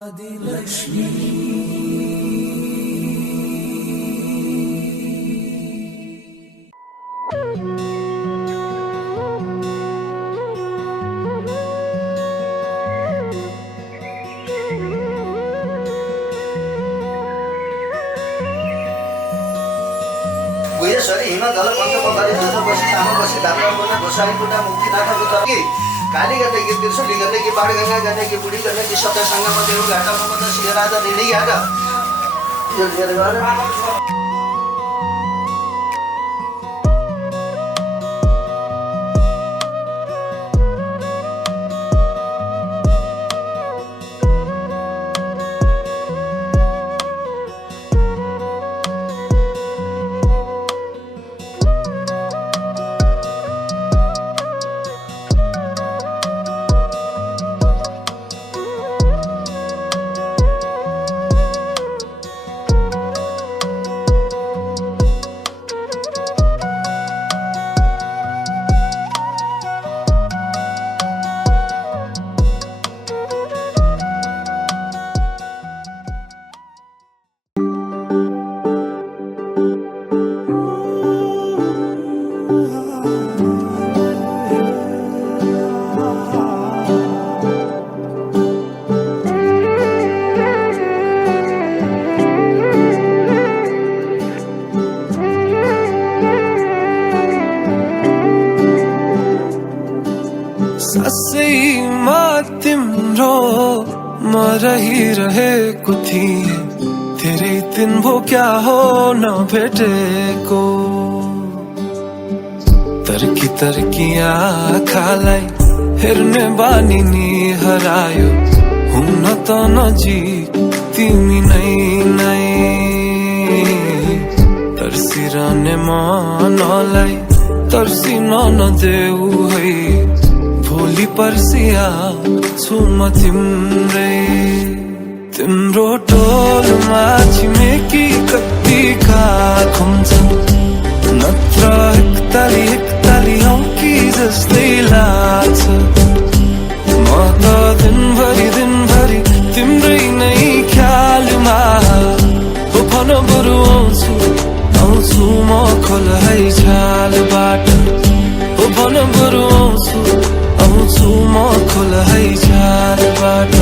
आदिलक्ष्मी गुहेश्वरी हिम जल पञ्चपथारी जोजो बसी तामा बसी धाम बोला घोषाली कुटा मुक्ति दाता गुतकी काली गते कि त्रिशूली गते कि बाण गंगा गते कि बुढी गते कि सत्य संग मध्ये घाटा मगत श्री राजा ऋणी घाटा यो लिएर गएर ससैमा तिम्रो म रहिरहेको थिएँ धेरै दिन भो क्या हो नभेटेको तर्की तर्की आँखालाई हेर्ने बानी नि हरायो हुन त नजिक तिमी नै तर्सिरहने मनलाई तर्सिन नदेऊ है भोलि पर्सिया छु म तिम्रै तिम्रो टोलमा छिमेकी कति खुम्छ नत्र एकताली हौ कि जस्तै लाग्छ म त दिनभरि तिम्रै नै ख्यालमा हो भन बरु आउँछु म खोल है छालबाट हो भन बरु आउँछु म खोल है छालबाट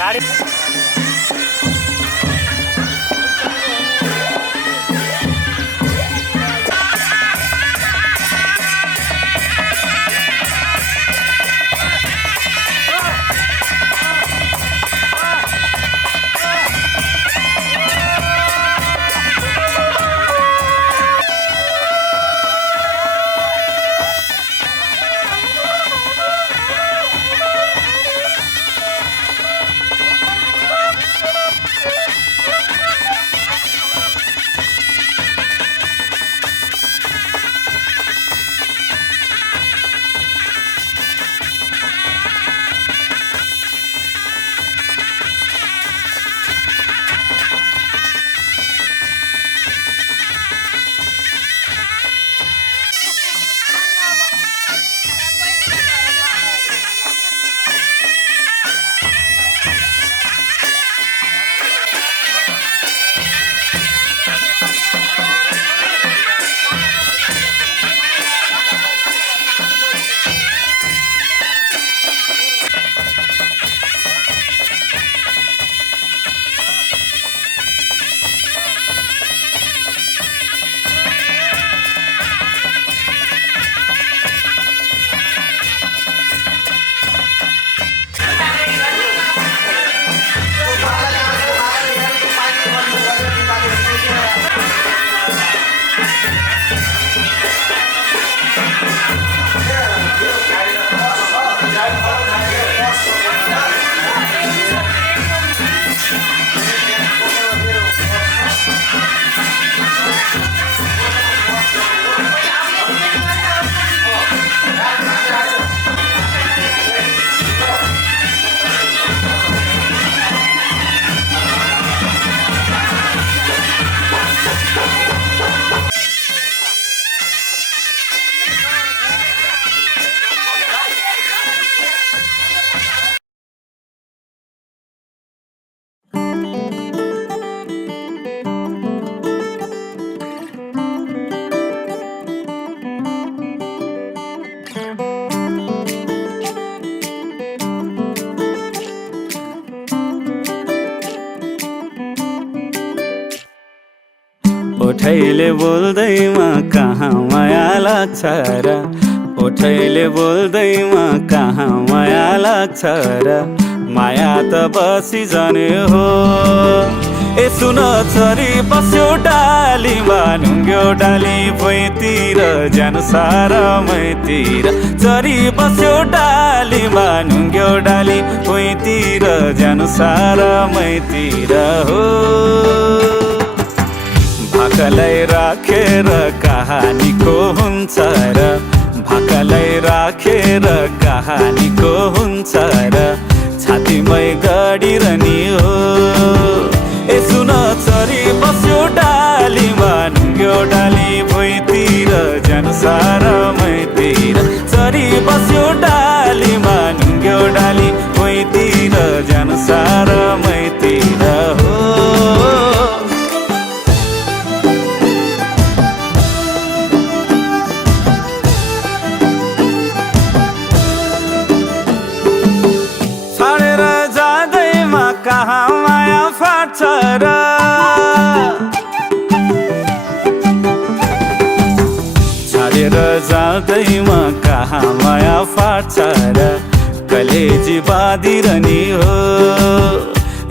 साडी ओठैले बोल्दैमा कहाँ माया लाग्छ र ओठैले बोल्दैमा कहाँ माया लाग्छ र माया त बसी जाने हो ए सुन चरी बस्यो डालीमा नुङ्ग्यो डाली भुइँतिर जानु सारा मैतिर चरी बस्यो डालीमा नुङ्ग्यो डाली भुइँतिर जानु सारा मैतिर हो भाकालाई राखेर कहानीको हुन्छ र भाकालाई राखेर कहानीको हुन्छ र छातीमै गडिरहने हो ए सुन चरी बस्यो डालीमा नुङ्ग्यो डाली भुइँतिर जानु सारा मैतिर चरी बस्यो डालीमा नुङ्ग्यो डाली भुइँतिर जानु सारा मैतिर हो छाडेर जाँदैमा कहाँ माया फाट्छ र छाडेर जाँदैमा कहाँ माया फाट्छ र कलेजी बाँधिरहने हो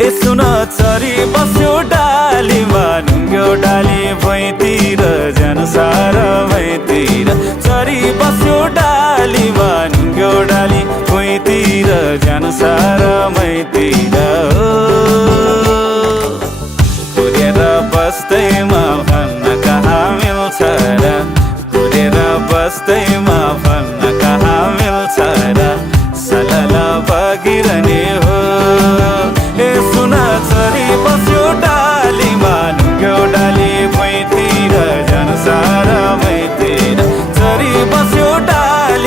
ए सुन चरी बस्यो डालीमा नुङ्ग्यो डाली भुइँतिर जानु सारा मैतिर चरी बस्यो डालीमा नुङ्ग्यो डाली भुइँतिर जानु सारा मैतिर हो कुदेर बस्दैमा भन्न कहाँ मिल्छ र कुदेर बस्दैमा भन्न कहाँ मिल्छ र सलल बगिरहने हो ए सुन चरी बस्यो डालीमा नुङ्ग्यो डाली भुइँतिर जानु सारा मैतिर चरी बस्यो डाली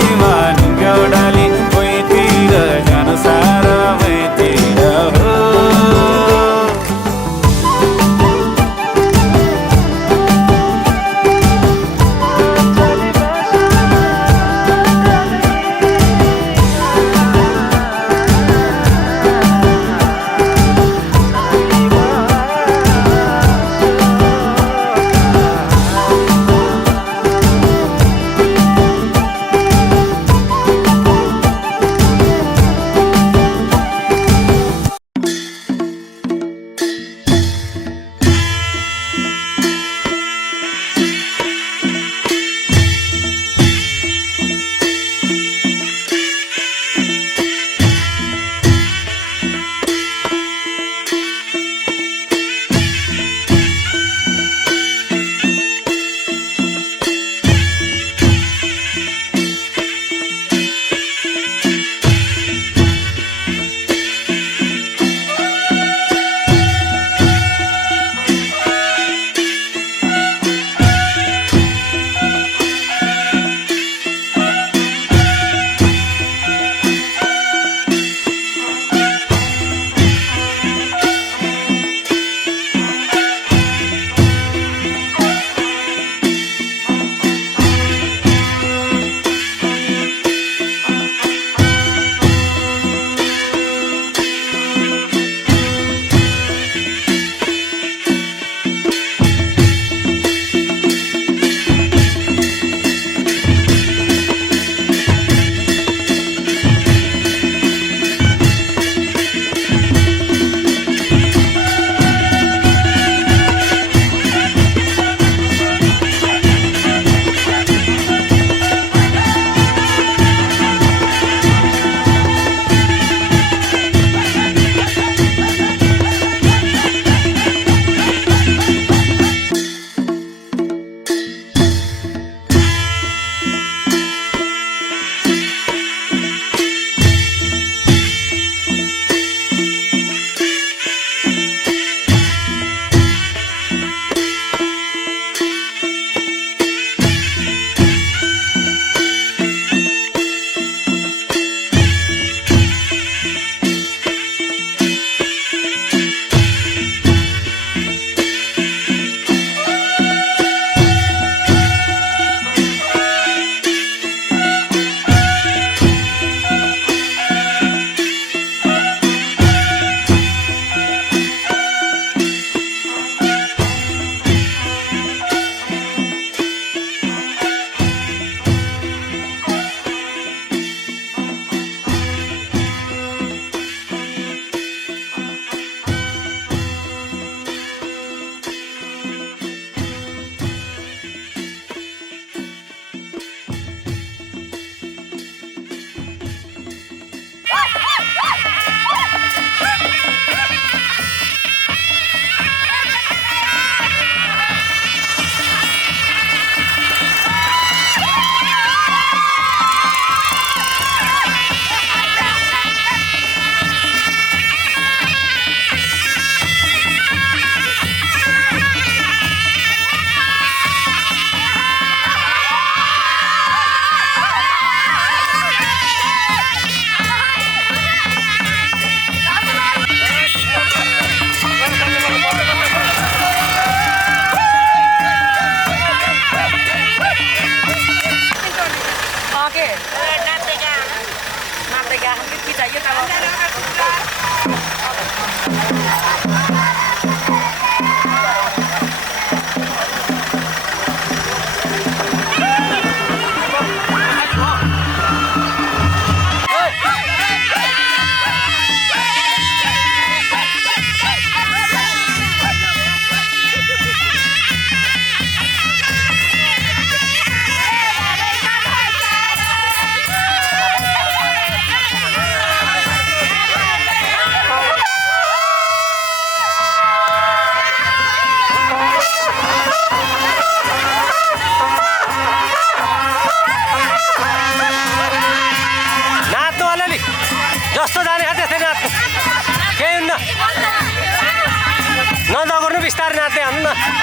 की चाहिए नाच्नु अलिअलि जस्तो जाने खा त्यस्तै नाच्नु केही हुन्न नगर्नु बिस्तारै नाच्दै हाल्नु न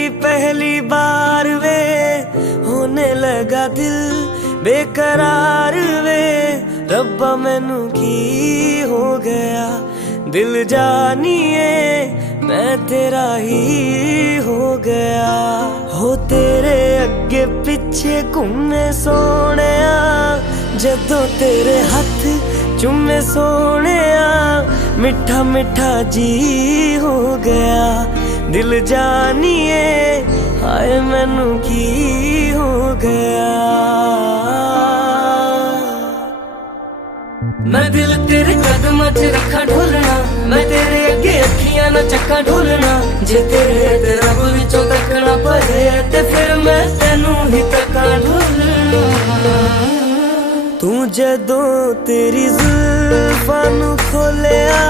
तेरी पहली बार वे होने लगा दिल बेकरार वे, रब्बा मैनू की हो गया दिल जानिए मैं तेरा ही हो गया। हो तेरे अगे पिछे घूमे सोने जदों तेरे हथ चुमे सोने मिठा मिठा जी हो गया दिल जानिए हाय मैनू की हो गया। मैं दिल तेरे कदमां च रखा ढोलना, मैं तेरे अगे अखियां ना चक्का ढोलना, जे तेरे रब विचों तकना पए ते फिर मैं तेनू ही तक्का ढोलना। तू जदों तेरी जुल्फां नू खोलिया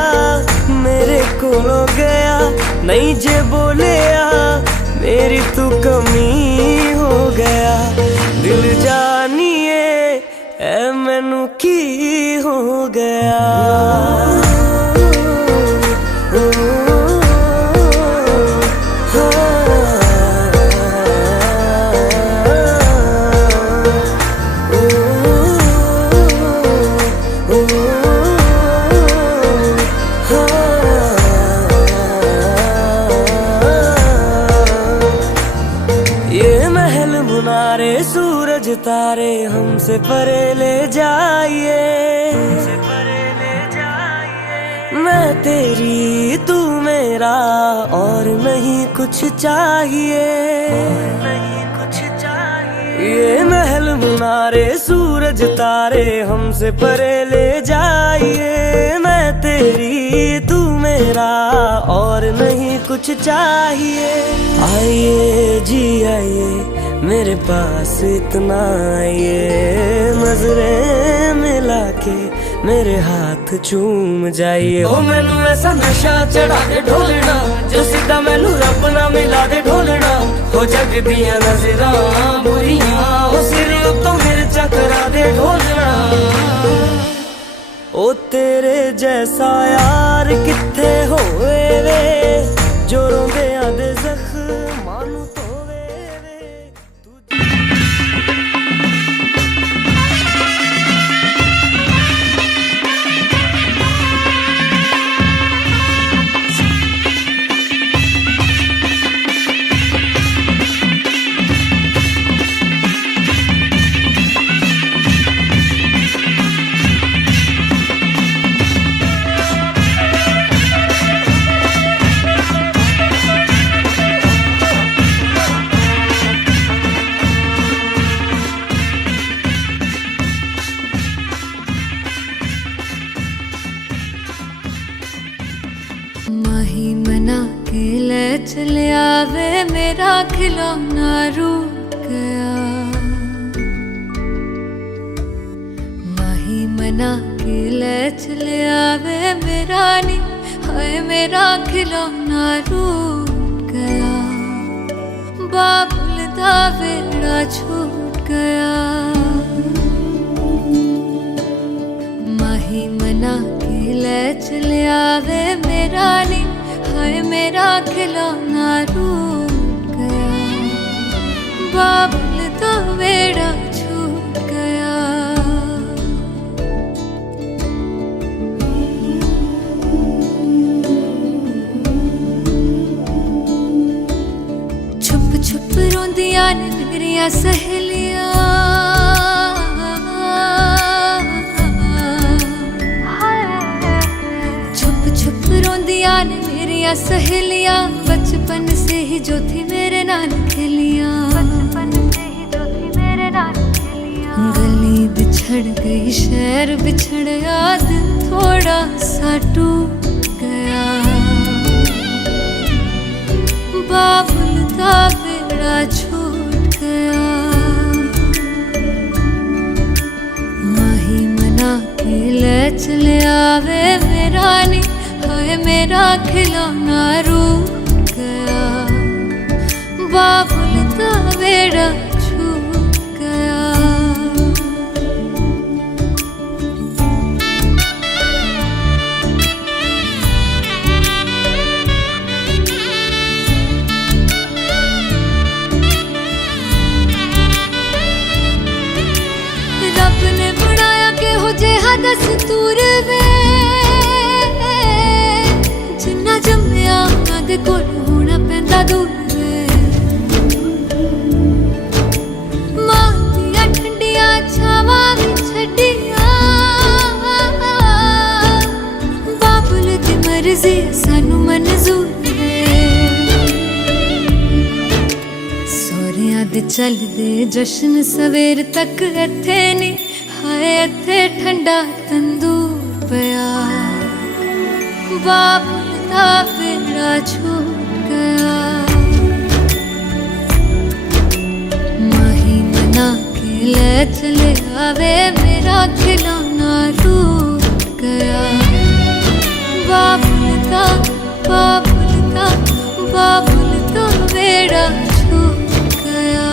मेरे कोलों गया, नहीं जे बोलिया मेरी तू कमी हो गया दिल जानिए ऐ मैनू की हो गया। सूरज तारे हमसे परे ले जाइए, मैं तेरी तू मेरा और नहीं कुछ चाहिए। ये महल मुनारे सूरज तारे हमसे परे ले जाइए, मैं तेरी तू मेरा और नहीं कुछ चाहिए। आइए जी आइए मेरे पास इतना आइए, नजरें मिला के मेरे हाथ चूम जाइए। ओ मैनू ऐसा नशा चढ़ा दे ढोलना, जो सीधा मैनू रब ना मिला दे ढोलना। हो जग दियां नजरां बुरियां ओ सिर तो मिर्चा करा दे ढोलना। ओ तेरे जैसा यार किथे होए वे, जो रोंदे आंदे जख्मां नू धोवे वे। माही मना के ले चलिया वे मेरा खिलौना रूठ गया। माही मना के ले चलिया वे मेरा नी हाय मेरा खिलौना रूठ गया। बाबुल दा वेड़ा छूट गया। माही मना के ले चलिया वे मेरा नी हाय मेरा खिलौना रूठ गया। बाबुल दा वेड़ा छूट गया। छुप छुप रोंदियां ने मेरिया सहेलियां, रोंदियां ने मेरिया सहेलियां, बचपन से ही जो थी मेरे नाल खेलियां। गली बिछड़ गई शहर बिछड़ याद थोड़ा सा टूट गया। बाबुल दा वेड़ा छूट गया। माही मना के ले चलिया वे मेरा नी हाय मेरा खिलौना रूठ गया। बाबुल दा वेड़ा छूट गया। याद चलदे जश्न सवेर तक इत्थे नी हाय इत्थे ठंडा तंदूर पिया बाबुल दा बेड़ा छूट गया माही मना के ले चले आवे मेरा खिलौना रूठ गया बाबुल दा बेड़ा छूट गया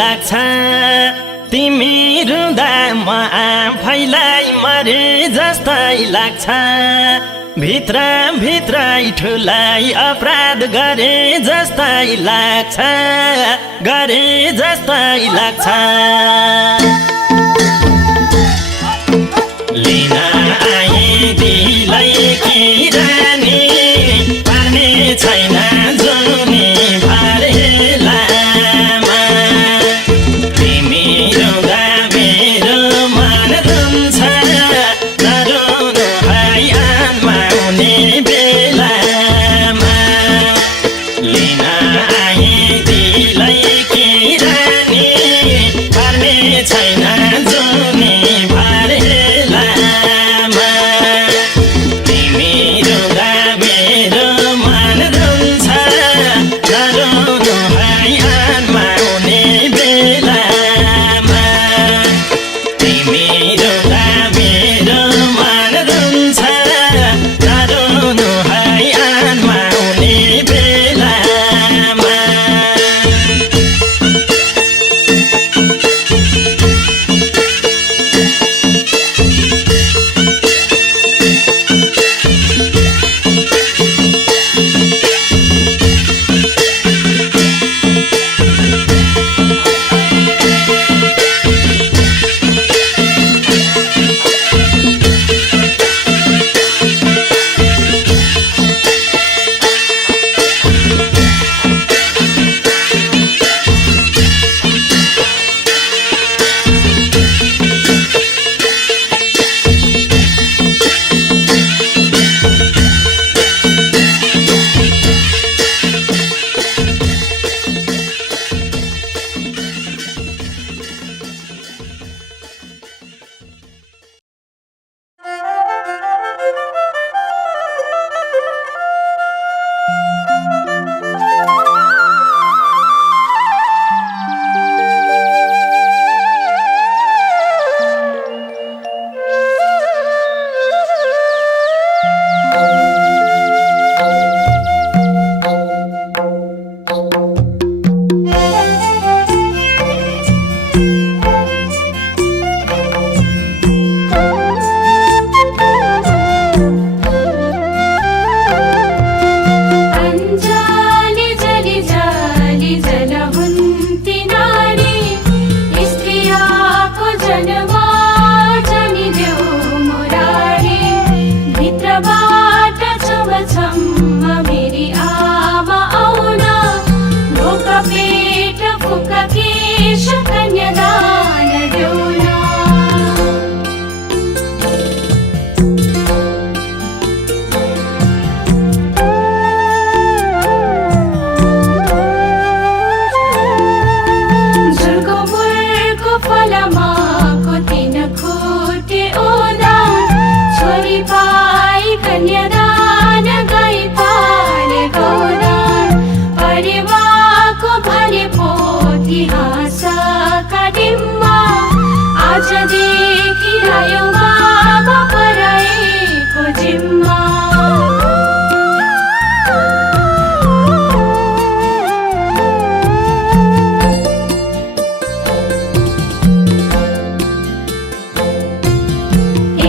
लाग्छ तिमी रुँदा म आफैलाई मरे जस्तै लाग्छ भित्र भित्रै ठुलाई अपराध गरे जस्तै लाग्छ गरे जस्तै लाग्छ लिन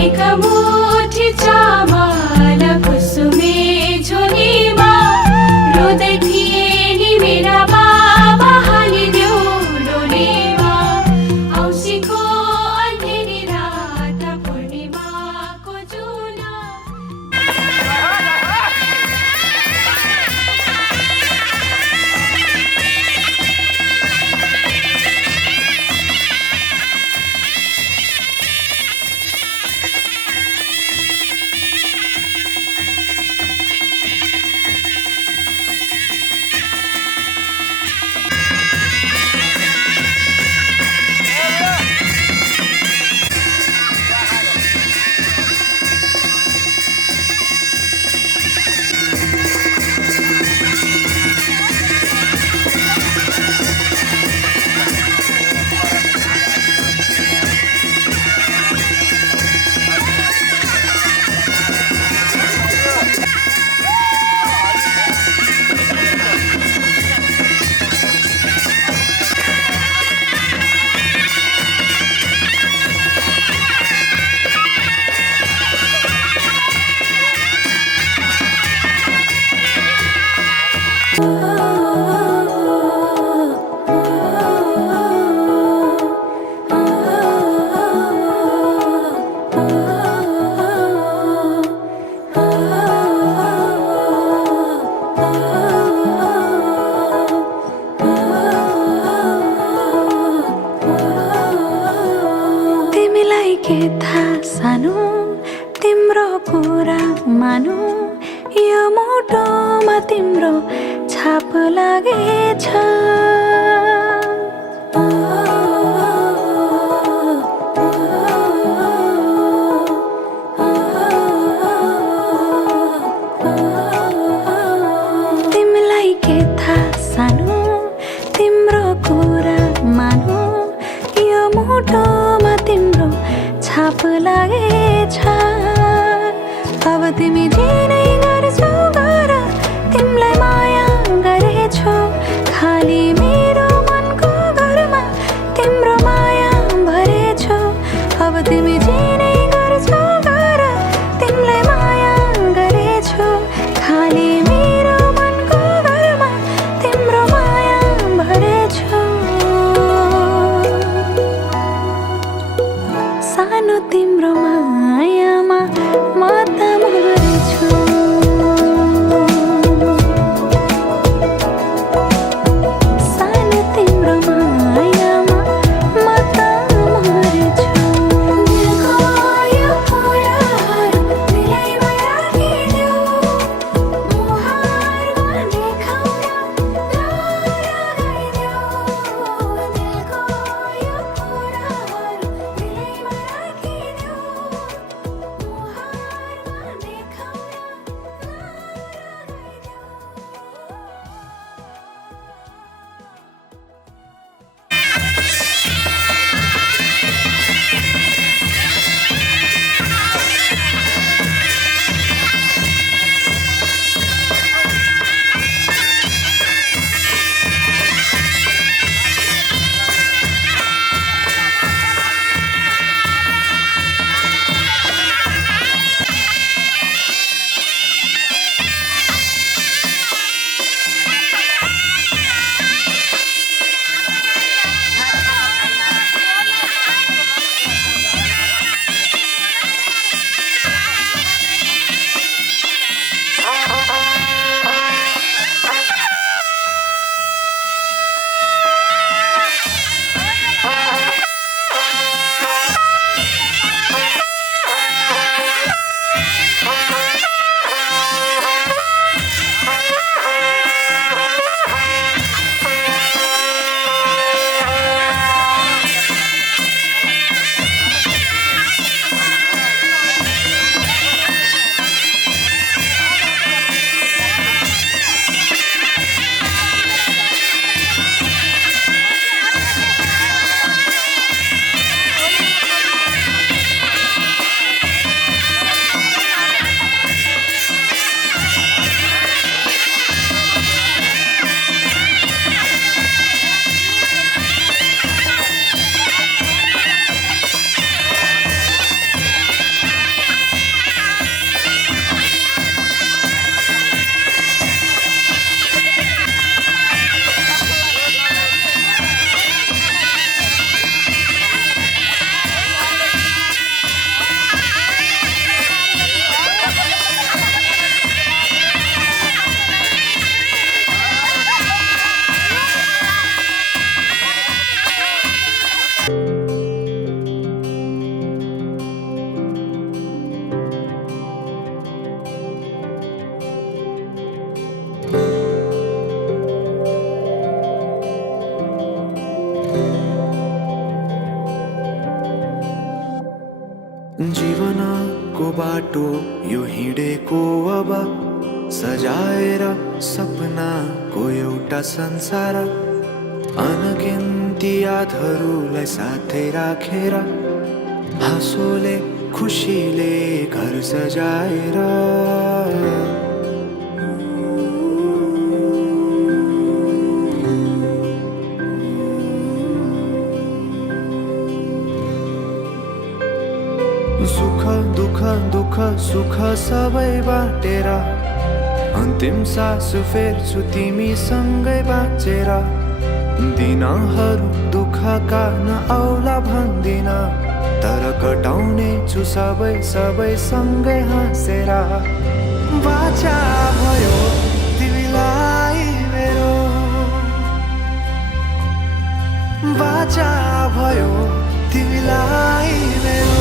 एक मुठी चामल कुसुमे झोलीमा रुँदै थिए नि मेरा बाबा हालिदेऊ डोलीमा औँसीको अँधेरी रात पूर्णिमाको जुना तिमीलाई के थाहा सानो तिम्रो कुरा मानु यो मुटुमा तिम्रो छाप लागेछ तिमीलाई के थाहा सानो तिम्रो कुरा मानु यो मुटुमा तिम्रो छाप लागेछ अब तिमी दिनै गर्छौ गर तिमीलाई माया गरेछु खाली मेरो मनको घरमा तिम्रो माया भरेछु अब तिमी दिनै गर्छौ गर तिमीलाई माया गरेछु खाली मेरो मनको घरमा तिम्रो माया भरेछु सानो तिम्रो मायामा म त मरेछु सपनाको बाटो यो हिँडेको अब सजाएर सपनाको एउटा संसार अनगिन्ती यादहरूलाई साथै राखेर हाँसोले खुसीले घर सजाएर सुख दुःख दुःख सुख सबै बाटेर अन्तिम सास फेर्छु तिमीसँगै बाँचेर दिनहरू दुःखका नआउला भन्दिन तर कटाउने छु सबै सबै सँगै हाँसेर बाचा भयो तिमीलाई मेरो बाचा भयो तिमीलाई मेरो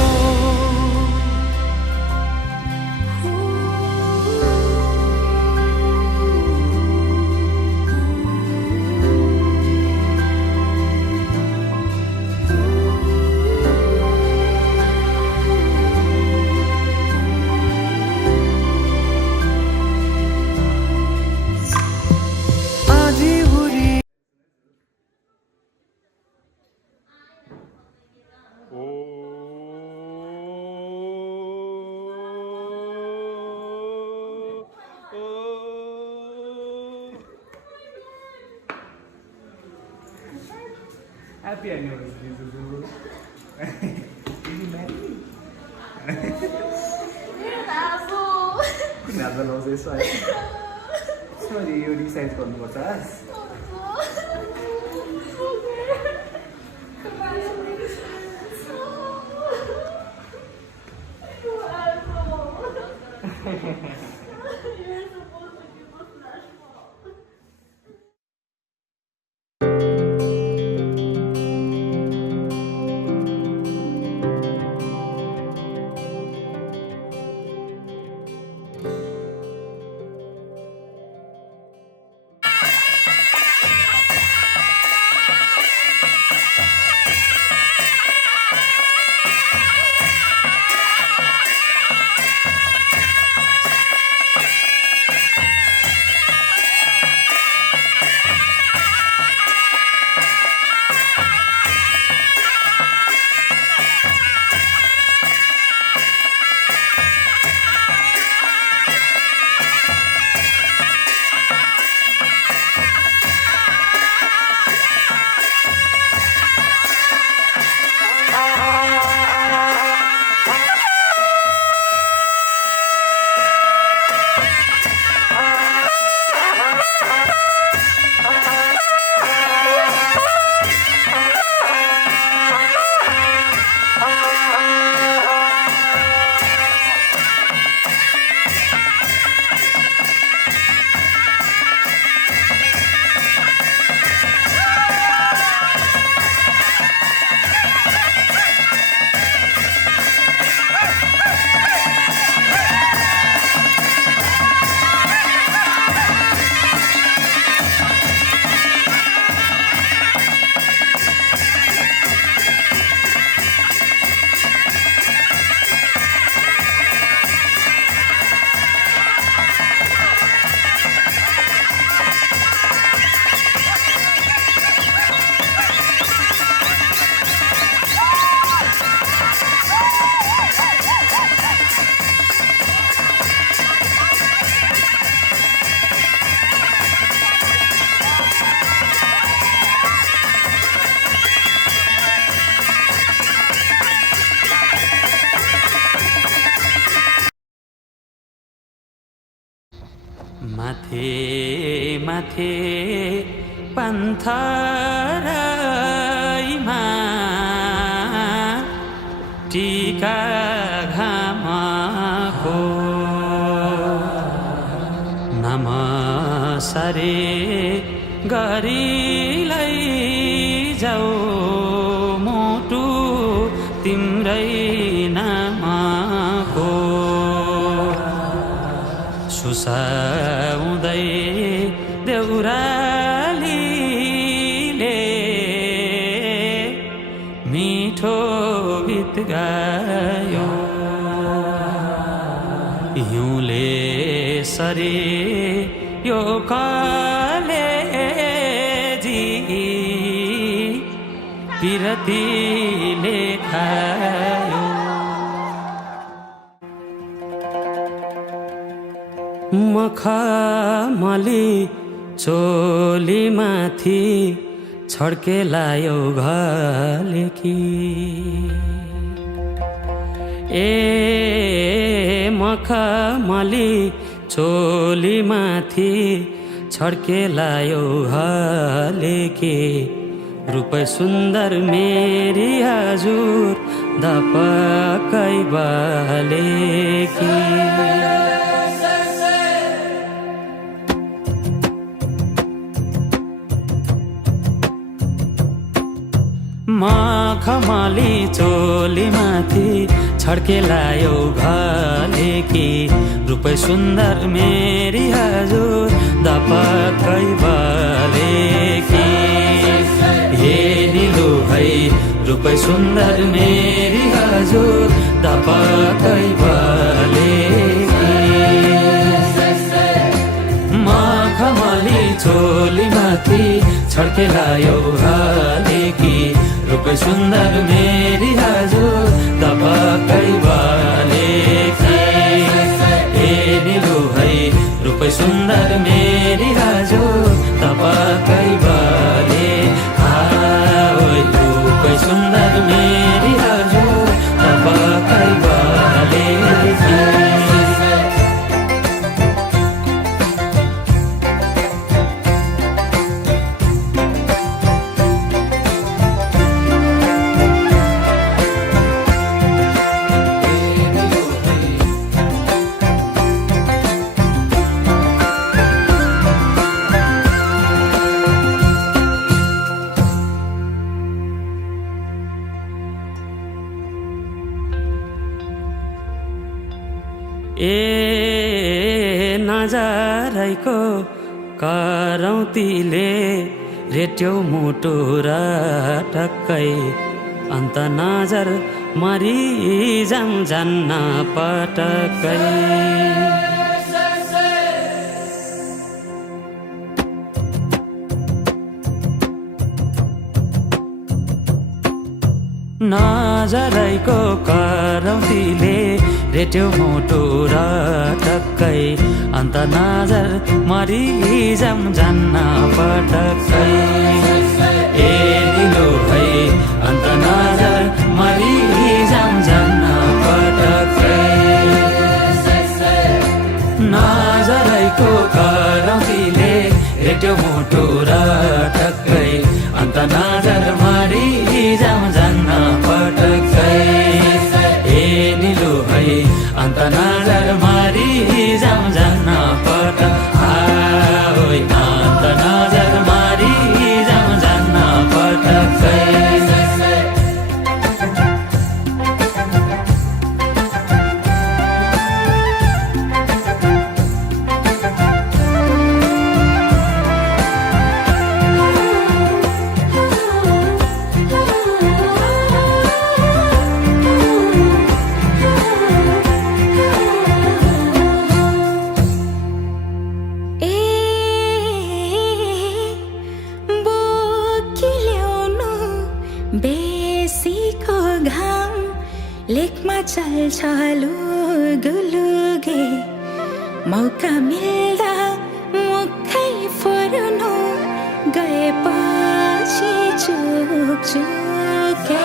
Happy anniversary, Zuzu. Did you marry me? Never knows this one. Sorry, you decide गर्नुपर्छ आज माथे माथे पन्थराईमा टीका घामको नमसरे गरी जाऊ मुटु तिम्रै नामको सुसाउँदै देउरालीले मिठो गीत गायो हिउँले सरे यो कलेजी पिरतीले खायो मखमली चोलीमाथि छड्केलायो घलेकी ए मखमली चोलीमाथि छड्केलायो घलेकी रूप सुन्दर मेरी हजुर दपकै बालेकी मखमली चोलीमाथि छड्केलायो घलेकी रूप सुन्दर मेरी हजुर दपकै बालेकी हे निलो है रूप सुन्दर मेरी हजुर दपकै बालेकी मखमली चोलीमाथि छड्केलायो घलेकी रूप सुन्दर मेरी हजुर दपकै बालेकी हे निलो है रूप सुन्दर मेरी हजुर दपकै बाले रूप सुन्दर मेरी हजुर दपकै बालेकी ए नजरैको करौतीले रेट्यो मुटु र टक्कै अन्त नजर मरि जान्न पटक्कै नजरैको करौतीले रेट्यो मुटु र टक्कै अन्त नजर मरि जान्न पटक्कै ए निलो है अन्त नजर मरि जान्न पटक्कै नजरैको करौतीले रेट्यो मुटु र टक्कै अन्त नजर मरि जान्न पटक्कै ए निलो है अन्त नजर मरि जान्न पटक्कै अन्त नजर मरि जान्न पटक्कै बेसीको घाम लेखमा चल्छ लुगुलुगे मौका मिल्दा मुखै फुर्नु गएपछि चुके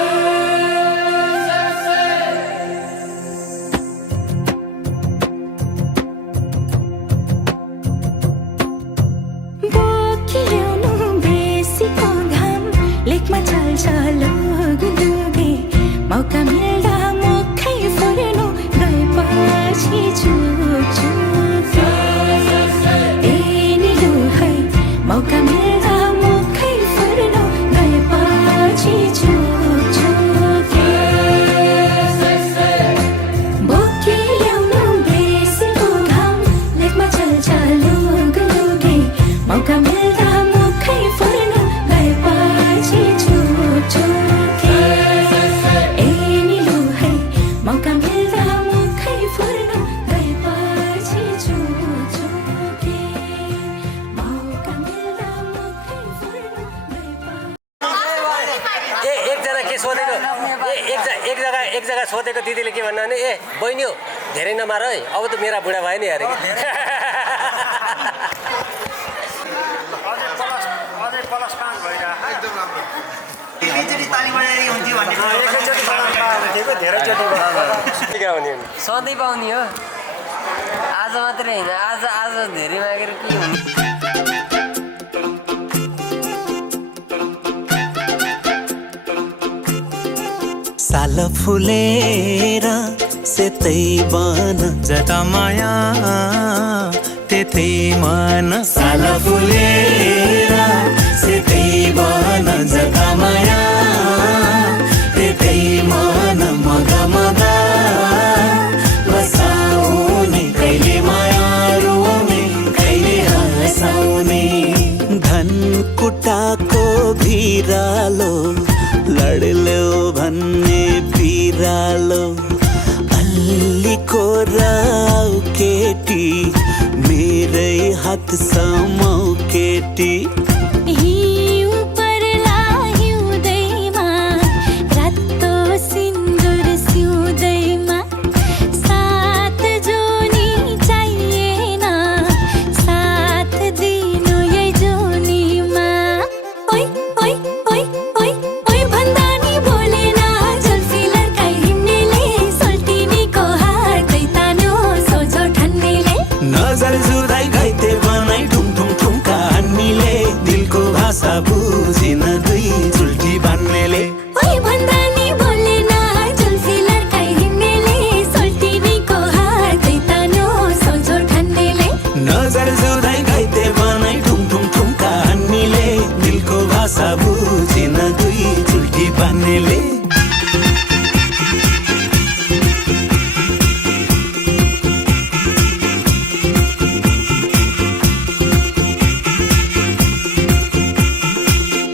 बोकिल्याउनु बेसीको घाम लेखमा चल्छ लुगुलुगे मौका मिल्दा मुखै फुर्नु गएपछि चुके ए निलो है मौका मिल्दा मुखै फुर्नु गएपछि चुके बोकिल्याउनु बेसीको घाम लेखमा चल्छ लुगुलुगे मौका मिल्दा मुखै फुर्नु गएपछि चुके बहिनी हो धेरै नमार है अब त मेरा बुढा भयो नि अरे एकदम राम्रो एकैचोटि ताली बजाइ हुन्थ्यो भन्ने सधैँ पाउने हो आज मात्रै होइन आज धेरै मागेर के हुने साल फुलेर सेतै बन जता माया त्यतै मन साल फुलेर सेतै बन जता माया त्यतै मन मगा मगा बसाउने कहिले माया रोने कहिले हँसाउने धन कुटाको भिरालो लड्लो भन्ने बिरालो अल्लीको राउ केटी मेरै हात समाउ केटी हिउँ पर्ला हिउँदैमा रातो सिन्दुर सिउँदैमा सात जोनी चाहिएन साथ दिनु यही जोनीमा ओइ ओइ ओइ ओइ ओइ भन्दा नि बोलेन जुल्फी लड्काइ हिँड्नेले सोल्टिनीको हातै तानो सोझो ठान्नेले नजर जुदाई घाइते बनाई ठुम ठुम ठुम्का हान्नेले दिलको भाषा बुझिन दुई चुल्टी बान्नेले ओइ भन्दा नि बोलेन जुल्फी लड्काइ हिँड्नेले सोल्टिनीको हातै तानो सोझो ठान्नेले नजर जुदाई घाइते बनाई ठुम ठुम ठुम्का हान्नेले दिलको भाषा बुझिन दुई चुल्टी बान्नेले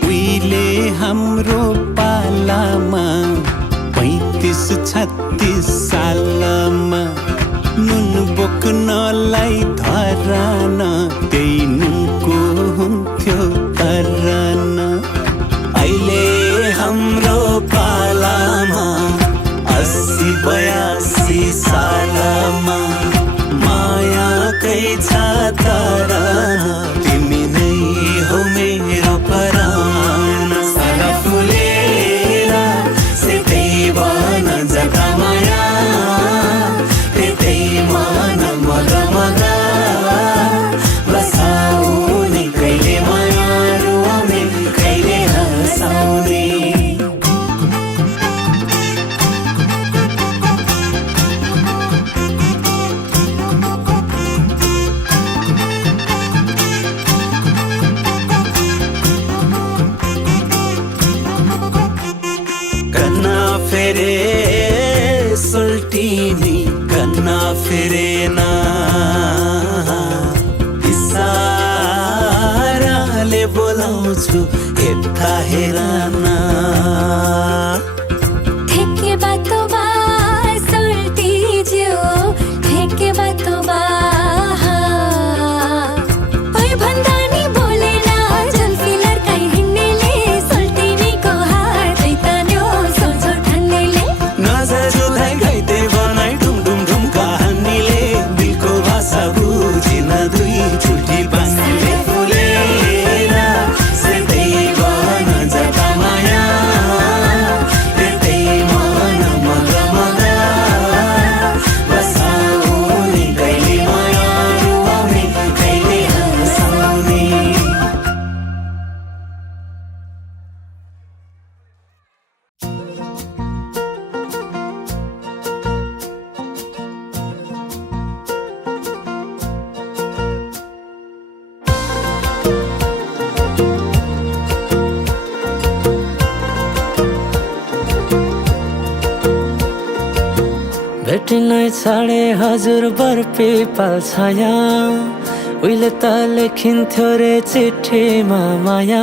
उहिले हाम्रो पालामा 35-36 सालमा नुन बोक्नलाई धरान त्यही नुनको हुन्थ्यो तरान अहिले हाम्रो पालामा 80-82 सालमा मायाकै छ तरान तिमी नै हो मेरो परान साल फुलेर सेतै बन जता माया त्यतै मन मगा मगा बसाउने कहिले माया रोने कहिले हँसाउने कन्ना फेरे सोल्टिनी कन्ना फेरेन इसाराले बोलाउँछु यता हेरन ठेके बातो बा सोल्टी ज्यो ठेके बातो बा ओइ भन्दा नि बोलेन जुल्फी लड्काइ हिँड्नेले सोल्टिनीको हातै तान्यो सोझो ठान्नेले नजर जुदाई घाइते बनाई ठुम ठुम ठुम्का हान्नेले दिलको भाषा बुझिन दुई चुल्टी बान्नेले फुलेर सेतै बन जता माया त्यतै मन मगा मगा बसाउने कहिले माया रोने कहिले हँसाउने भेटिनै छाडे हजुर बर पिपल छाया उहिले त लेखिन्थ्यो रे चिठीमा माया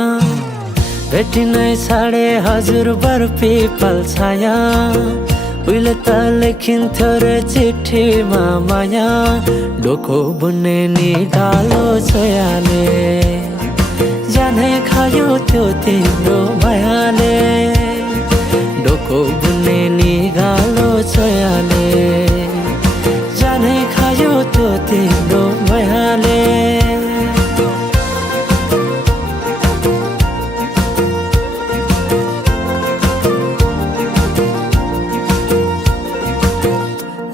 भेटिनै छाडे हजुर बर पिपल छाया उहिले त लेखिन्थ्यो रे चिठीमा माया डोको बुन्ने निगालो छोयाले जाने खायो त्यो तिम्रो मायाले डोको बुन्ने निगालो छोयाले तिम्रो मायाले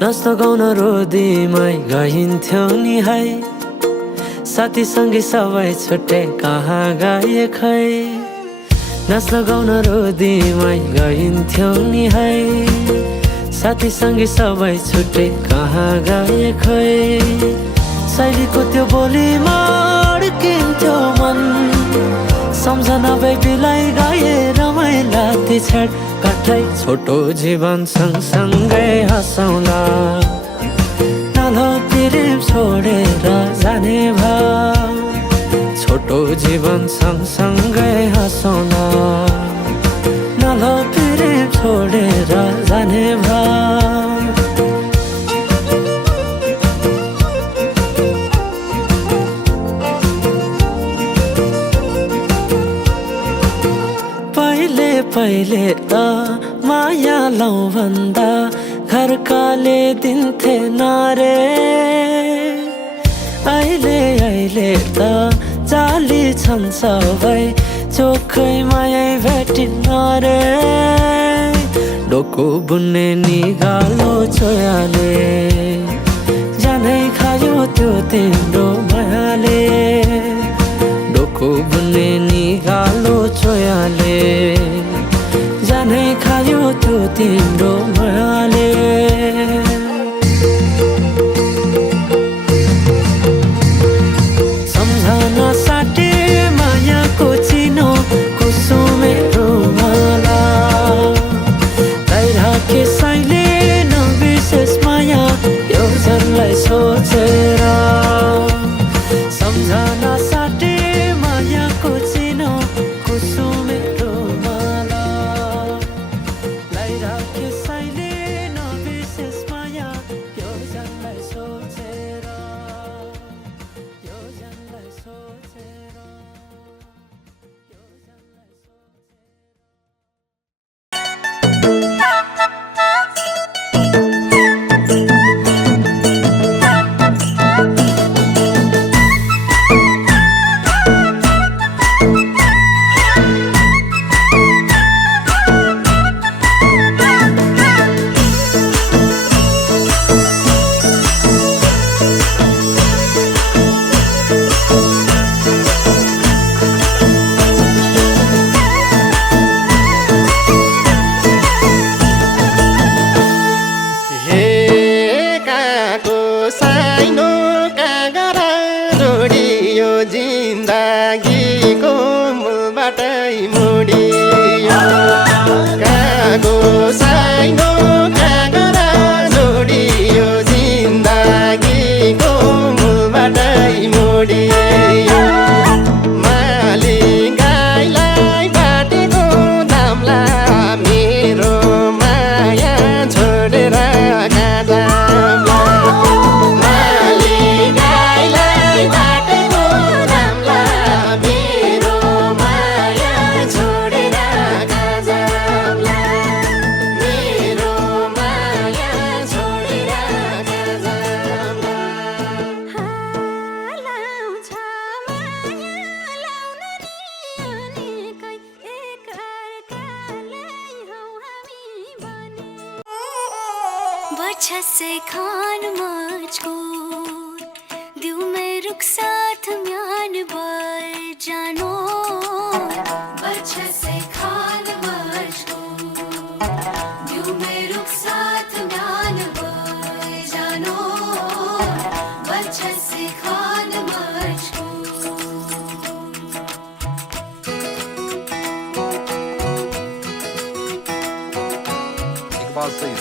नाच्न गाउन रोदीमै गइन्थ्यो नि है साथीसँगै सबै छुट्टै कहाँ गए खै नाच्न गाउन रोदीमै गइन्थ्यो नि है साथीसँगै सबै छुट्टै कहाँ गए खै शैलीको त्यो बोलीमा अड्किन्थ्यो मन सम्झना बेबीलाई गाए रमाइला ती छेड काठै छोटो जीवन सँगसँगै हँसौँला नालो प्रेम छोडेर जाने भाव छोटो जीवन सँगसँगै हँसौँला नालो प्रेम छोडेर जाने भाव पहिले त माया लौ भन्दा घरकाले दिन्थे नारे अहिले त जाली छन् सबै चोखै माया भेटिन्न रे डोको बुन्ने निगालो छोयाले जानै खायो त्यो तिम्रो मायाले डोको बुन्ने निगालो छोयाले जानै खायो त्यो तिम्रो मायाले सम्झना साटे मायाको चिनो कुसुमे रुमाला राखे साइले नबिर्सेस माया यो जनलाई सोचेर सम्झना साटे मायाको चिनो कुसुमे रुमाला राखे साइले नबिर्सेस माया यो जनलाई सोचेर यो जनलाई सोचेर यो जनलाई से खान मुझको दिल में रुख साथ म्यान बर जानो बच्चा से खान मुझको दिल में रुख साथ म्यान बर जानो बच्चा से खान मुझको एक बात सही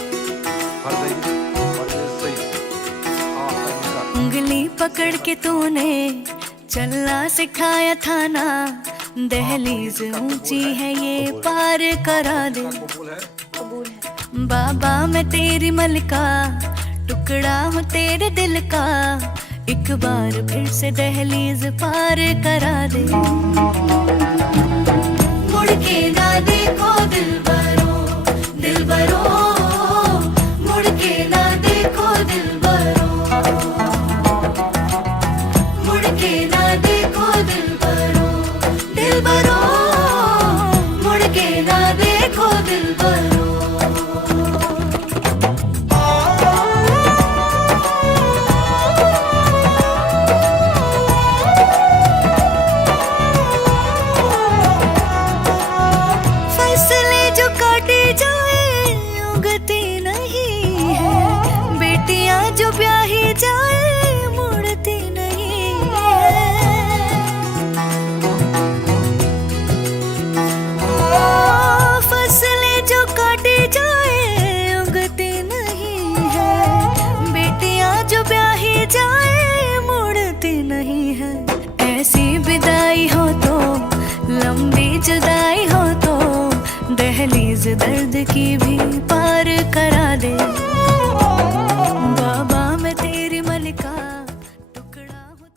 उंगली पकड़ के तूने चलना सिखाया था ना दहलीज ऊंची है ये पार करा दे बाबा मैं तेरी मलिका टुकड़ा हूँ तेरे दिल का एक बार फिर से दहलीज पार करा दे मुड़ के ना देखो दिलबरो दिलबरो मुड़ के ना देखो दिलबरो जो ब्याही जाए मुड़ती नहीं है। फसलें जो काटी जाए उगती नहीं है। बेटियां जो ब्याही जाए मुड़ती नहीं है। ऐसी विदाई हो तो लंबी जुदाई हो तो दहलीज दर्द की भी पार करा दे। बाबा मैं तेरी मलिका टुकड़ा हूँ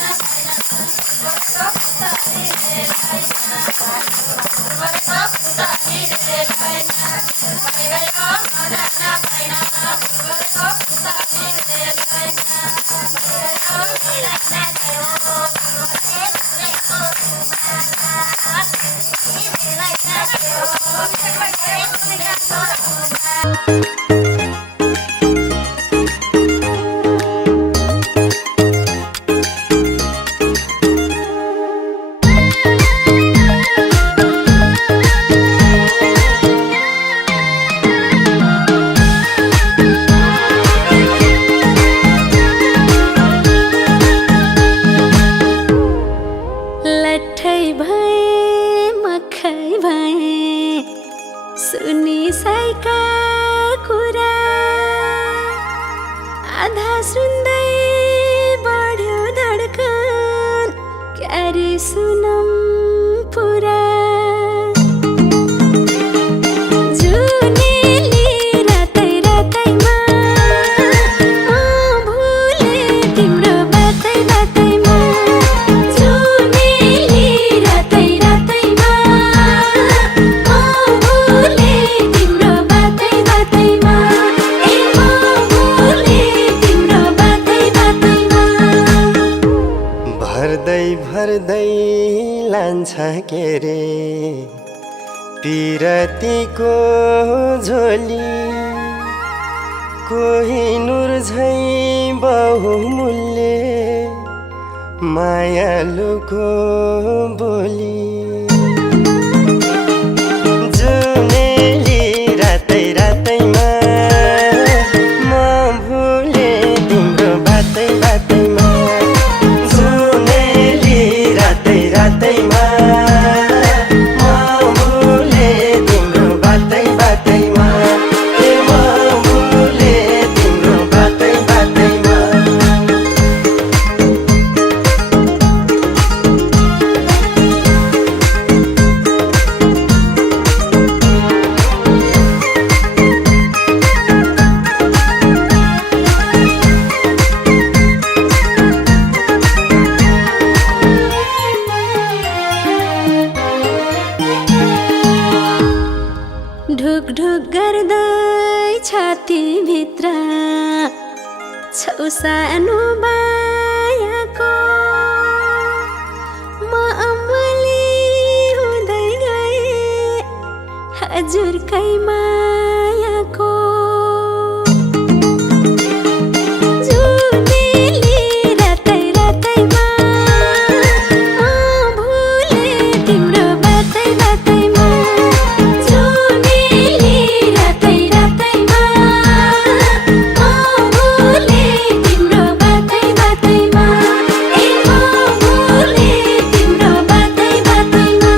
Bye. लट्ठै भए मखै भए सुनिसकेका कुरा आधा सुन्दै बढ्यो धड्कन क्यारे सुनम पुरा जुनेली रातै रातैमा भुले तिम्रो बातै बातैमा जुनेली रातै रातैमा भुले तिम्रो बातै बातैमा भुले तिम्रो बातै बातैमा भर्दै भर्दै लान्छ के रे पिरतीको झोली कोहिनुर झैँ बहुमूल्य मायालुको बोली जुनेली रातै रातैमा म भुले तिम्रो बातै बातैमा जुनेली रातै रातैमा म भुले तिम्रो बातै बातैमा म भुले तिम्रो बातै बातैमा ढुक ढुक गर्दै छातीभित्र छौ सानो मायाको म अमली हुँदै गए हजुरकै मायाको जुनेली रातै रातैमा भुले तिम्रो बातै बातैमा जुनेली रातै रातैमा भुले तिम्रो बातै बातैमा भुले तिम्रो बातै बातैमा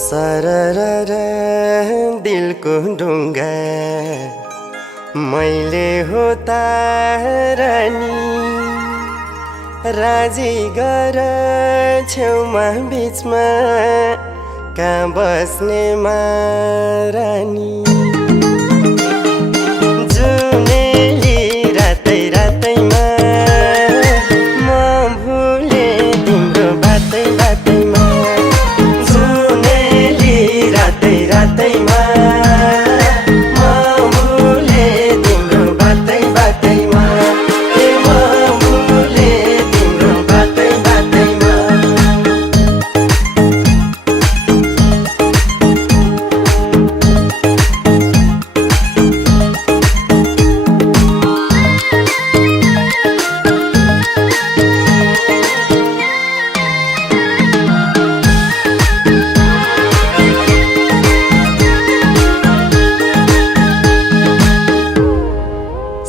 सरर दिलको ढुङ्गा मैले हो तारानी राजी गर छेउमा बिचमा कहाँ बस्ने मारानी जुनेली रातै रातैमा म भुले तिम्रो बातै बातैमा जुनेली रातै रातैमा म भुले तिम्रो बातै बातैमा म भुले तिम्रो बातै बातैमा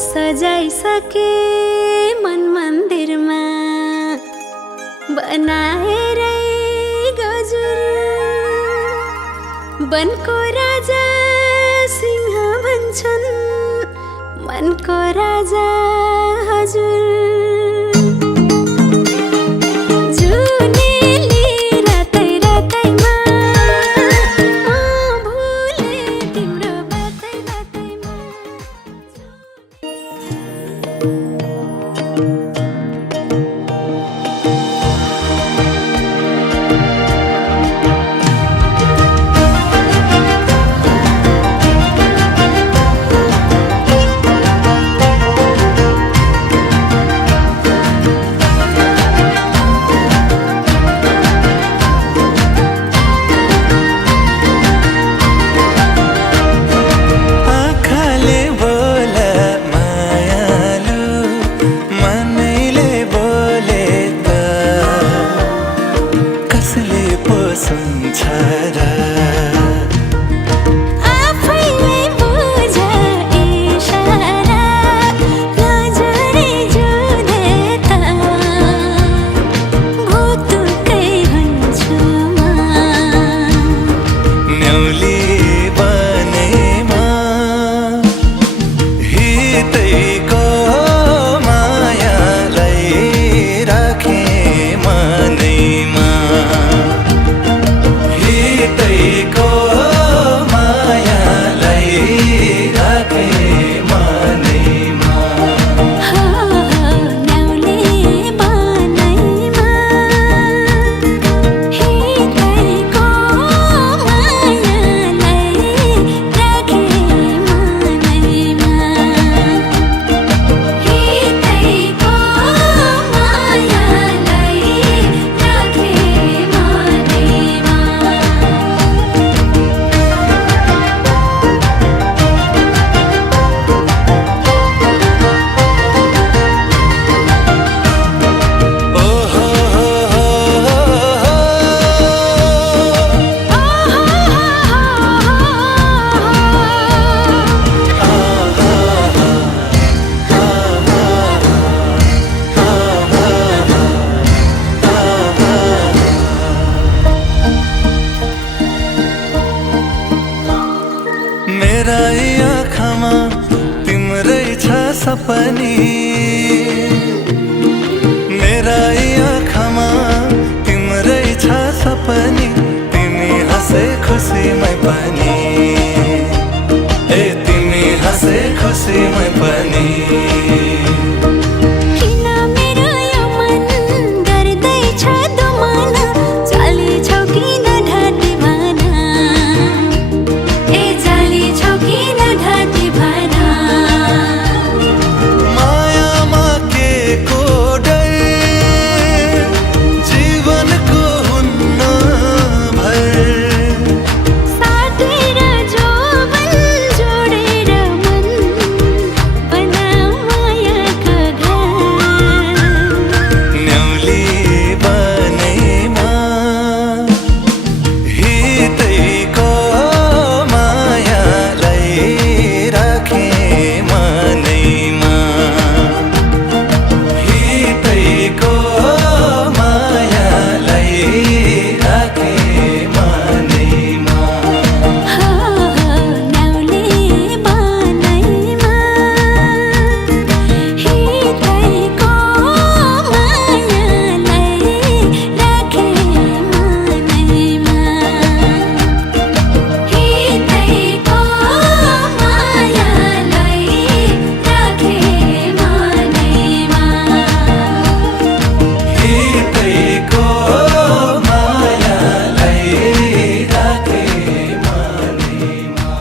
सजाइसके मन मन्दिरमा बनाएरै गजुर वनको राजा सिंह भन्छन् मनको राजा हजुर जुनेली रातै रातैमा भुले तिम्रो बातै बातैमा पनि मेरा आँखामा तिम्रै छ सपनी तिमी हाँसे खुसीमै पनि ए तिमी हाँसे खुसीमै पनि किन मेरो यो मन गर्दैछ दुमना चाली छौ किन ढाँटी भना ए चाली छौ किन ढाँटी भना मायामा के को डर जीवनको हुन्न भर साटेर जोबन जोडेर मन बना मायाका घर न्याउली बनैमा हितैको मायालाई राखे मनैमा हितैको मायालाई राखे मनैमा नाउले बनैमा हितैको मायालाई राखे मनैमा हितैको मायालाई राखे मनैमा हितैको मायालाई राखे मनैमा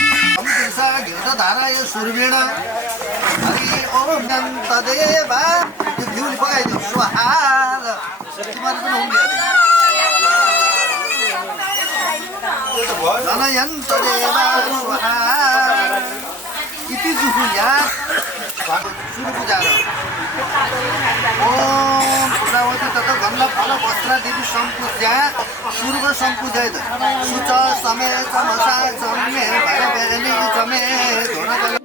घिउटा धारा यो सुरवीण हरि ओम नन्तदेवा यो घिउले पकाइदियो स्वाहा तिमीहरू पनि हुँदैन जनयन्तदेवा स्वाहा इति जुहुया सुरु पूजा ओम पूर्णावती तथा गन्ध फल वस्त्र देवी सम्पूज्या सूर्य सम्पूजयत सुच समय समसा जन्मे भय बेनी जमे धुन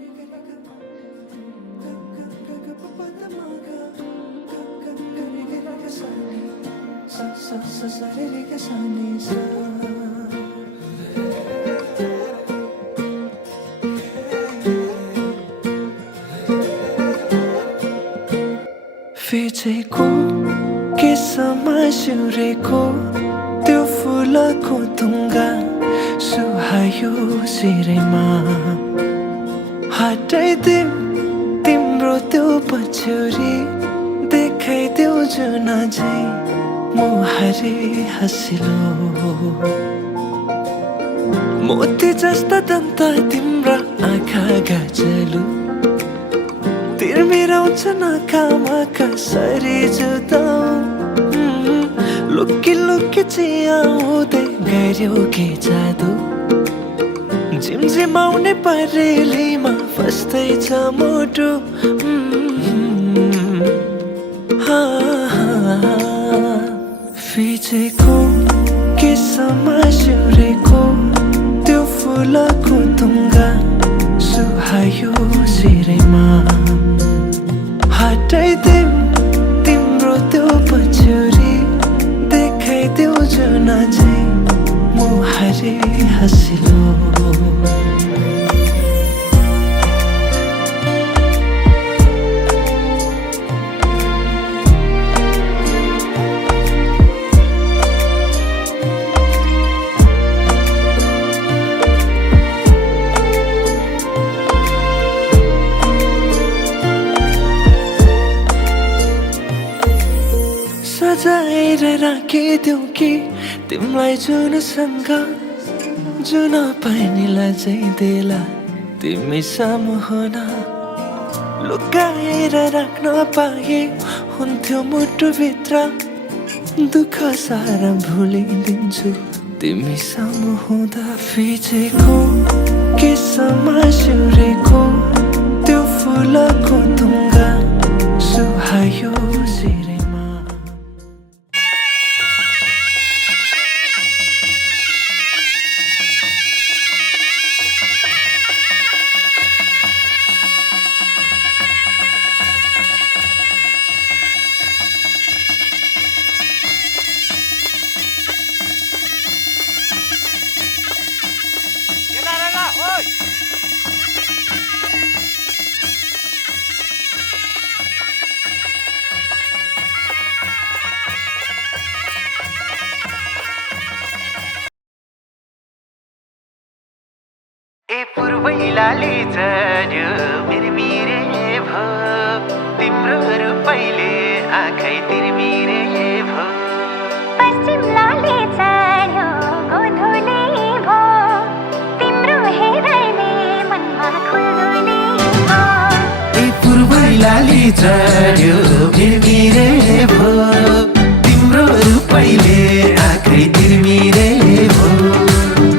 फिचेको केसमा सिउरेको त्यो फुलको तुङ्गा सुहायो शिरमा हटाइदेऊ तिम्रो त्यो पछ्यौरी देखाइदेऊ जुन झै मुहारी हँसिलो मोती जस्ता दन्त तिम्रा आँखा गजलु तिर्मिराउँछ नाकामा कसरी जुदाउ लुकी लुकी चियाउँदै गऱ्यौ के जादु झिमझिमाउने परेलीमा फस्दैछ मुटु फिचेको केसमा सिउरेको त्यो फुलको तुङ्गा सुहायो शिरमा हटाइदेऊ तिम्रो त्यो पछ्यौरी देखाइदेऊ जुन झै मुहारी हँसिलो सजाएर राखिदेऊ कि तिमीलाई जुनसँग जुन पानीलाई चाहिँ देला तिमी सामु हुन लुकाएर राख्न पाए हुन्थ्यो मुटुभित्र दुःख सारा भुलिदिन्छु तिमी सामु हुँदा फिचेको केसमा सिउरेको त्यो फुलको तुङ्गा सुहायो शिरमा पूर्वैलाले चढ्यो मिरमिरे भो तिम्रो रूपैले आँखै तिरमिरे भो पश्चिमलाले चढ्यो गोधुली भो तिम्रो हेराइले मनमा खुल्दुली भो ए पूर्वैलाले चढ्यो मिरमिरे भो तिम्रो रूपैले आँखै तिरमिरे भो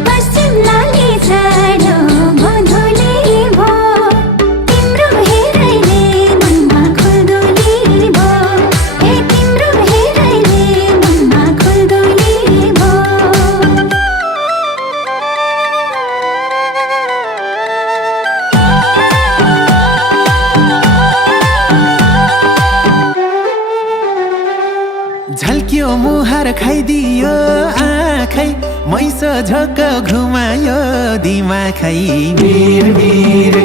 पश्चिमलाले चढ्यो गोधुली भो तिम्रो हेराइले मनमा खुल्दुली भो ए तिम्रो हेराइले मनमा खुल्दुली भो झल्क्यो मुहार खाइदियो आँखै मैसो झोक घुमायो दिमाखै मिरमिरे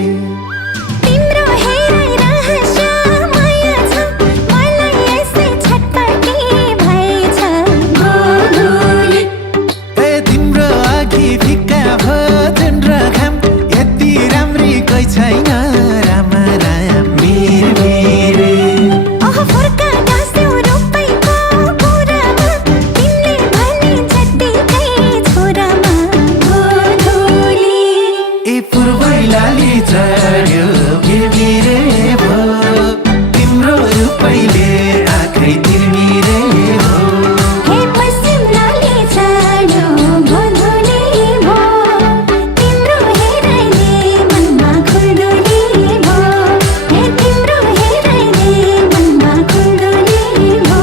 तिम्रो हेराइ रहस्य माया छ मलाई यसै छटपटी भएछ गोधुली ए तिम्रो अघि फिक्का भो जुन र घाम यति राम्री कोही छैन रामा राम मिरमिरे ओह फर्का गाँस्यौ रूपैको कुरामा तिमीले भने जत्तिकै छोरामा गोधुली ए पूर्वैलाले चढ्यो मिरमिरे भो तिम्रो रूपैले आँखै तिरमिरे भो हे पश्चिमलाले चढ्यो गोधुली भो तिम्रो हेराइले मनमा खुल्दुली भो हे तिम्रो हेराइले मनमा खुल्दुली भो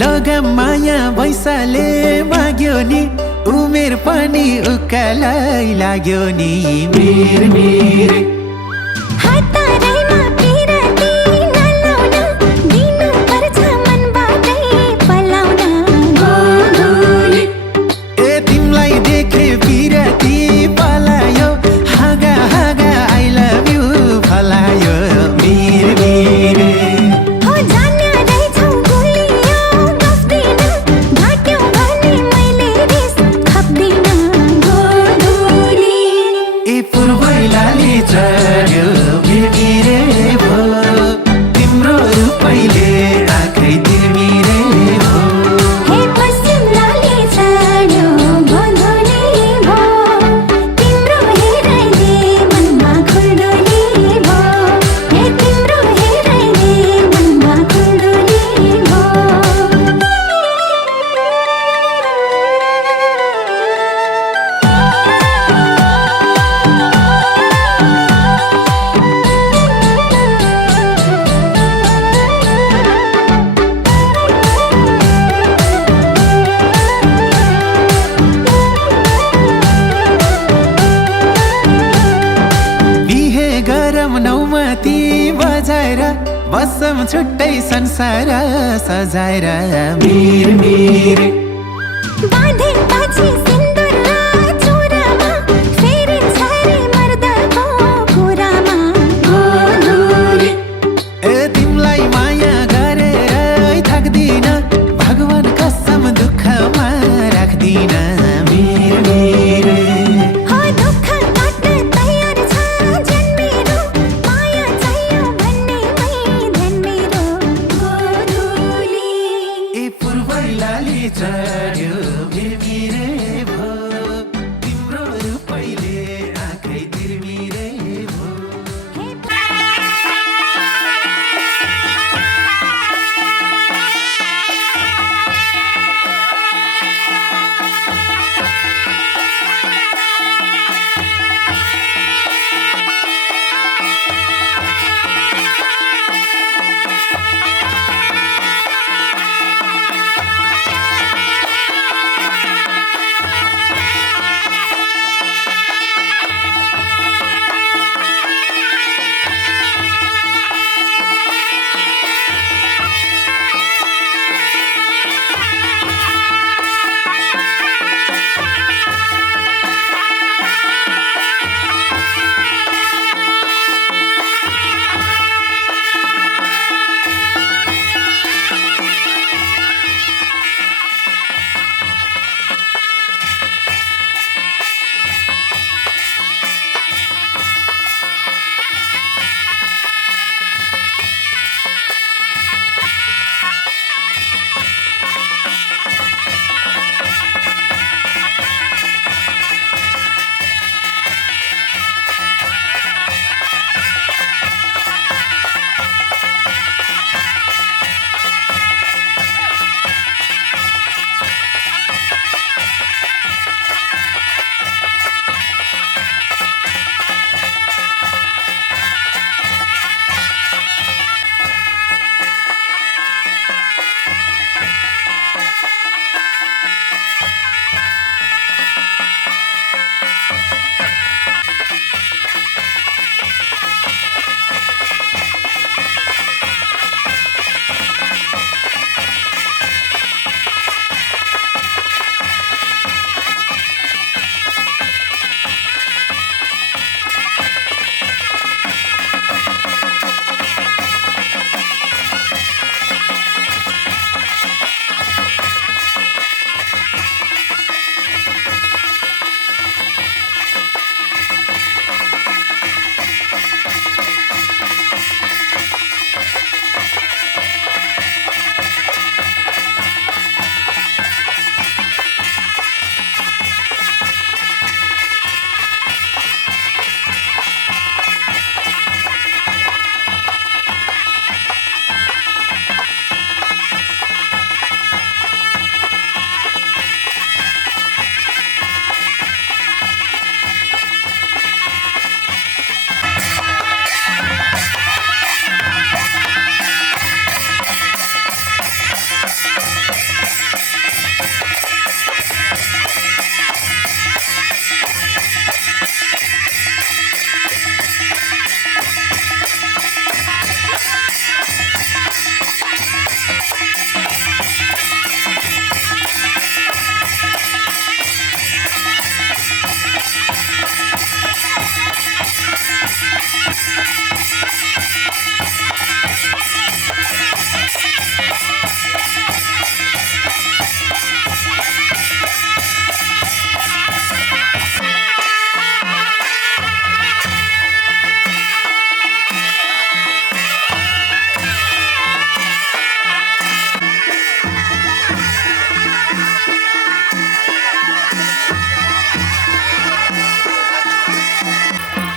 लगाम माया बैसाले माग्यो नि उमेर पनि उकालै लाग्यो नि मिरमिरे हतारैमा पिरती नलाउन दिनुपर्छ मनबाटै पलाउन गोधुली ए तिमीलाई देखे पिरती पलायो हाँगा हाँगा आई लभ यु फलायो मिरमिरे हो जान्या रहेछौ गुलियो गफ्दिन ढाक्यौ भने मैले रिस खप्दिन गोधुली ए पूर्वैलाले चढ्यो मिरमिरे भो तिम्रो रूपैले आँखै तिरमिरे भो हे पश्चिमलाले चढ्यो गोधुली भो तिम्रो हेराइले मनमा खुल्दुली भो हे तिम्रो हेराइले मनमा खुल्दुली भो बिहे गरम नौमती बजाएर बसम छुट्टै संसार सजाएर मिरमिरे बाँधेपछि सिन्दुर र चुरामा फेरि छरे मर्दको कुरामा गोधुली ए तिमीलाई माया गरेर थाक्दिन भगवान कसम दुःखमा राख्दिन मिरमिरे हो दुःख काट्न तयार छ झन् मेरो माया चाहियो भन्नेमै ध्यान मेरो गोधुली ए पूर्वैलाले चढ्यो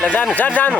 ल जानु जानु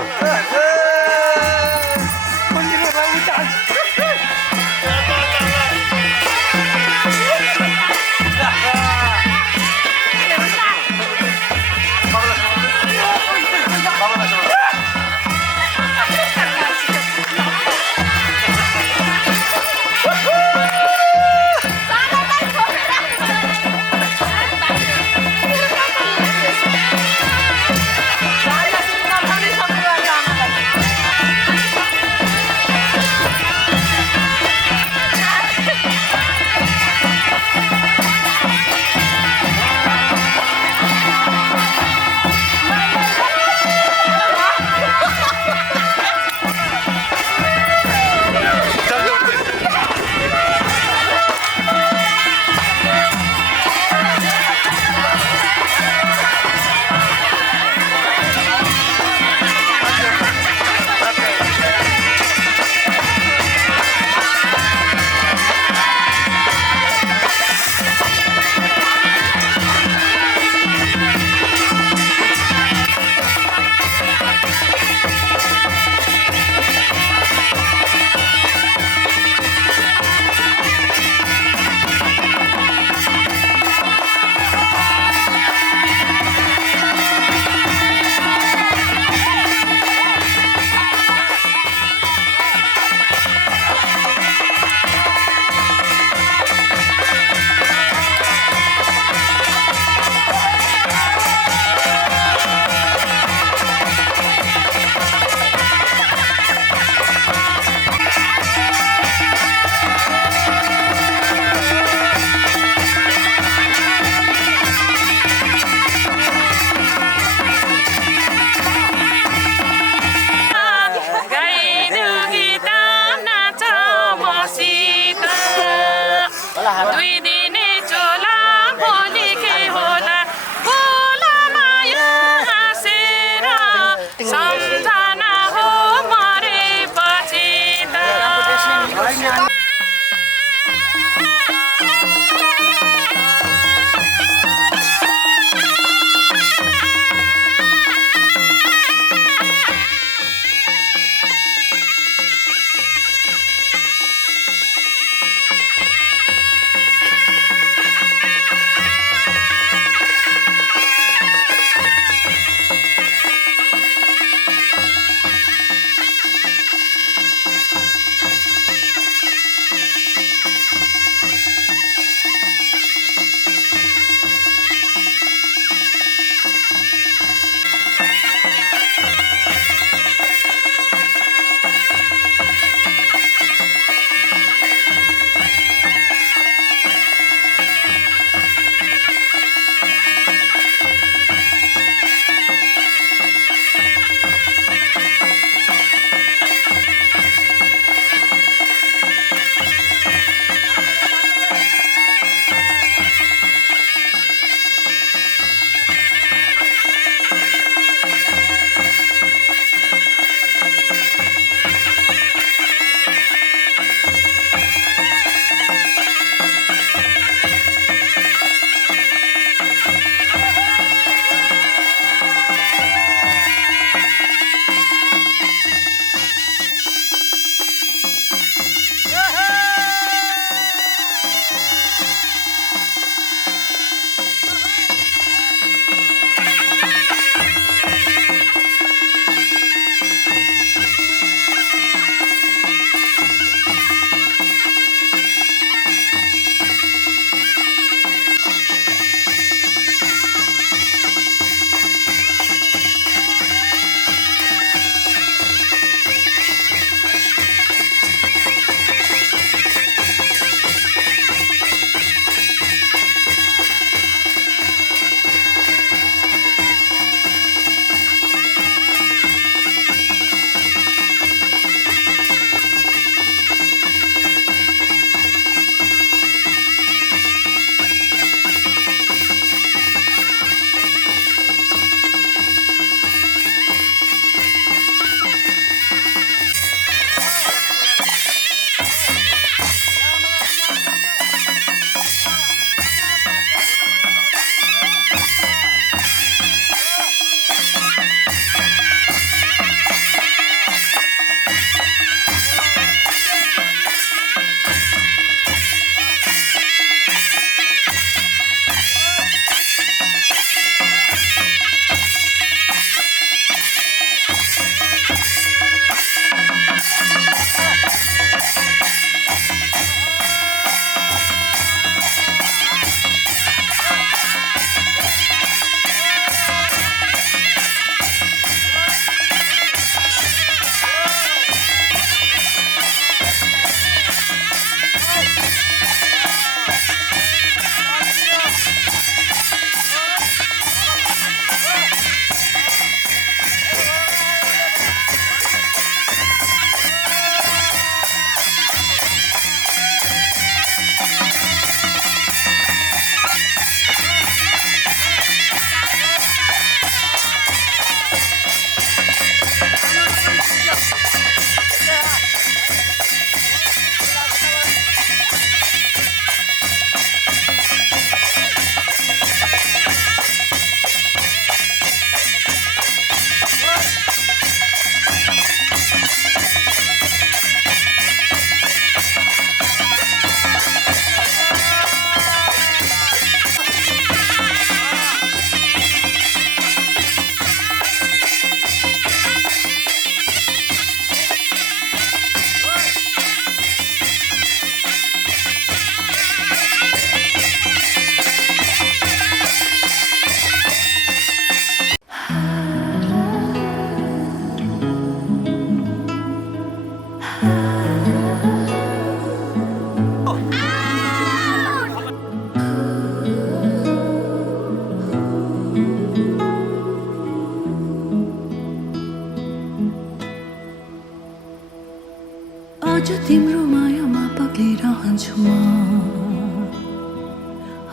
आज तिम्रो मायामा पक्लिरहन्छु म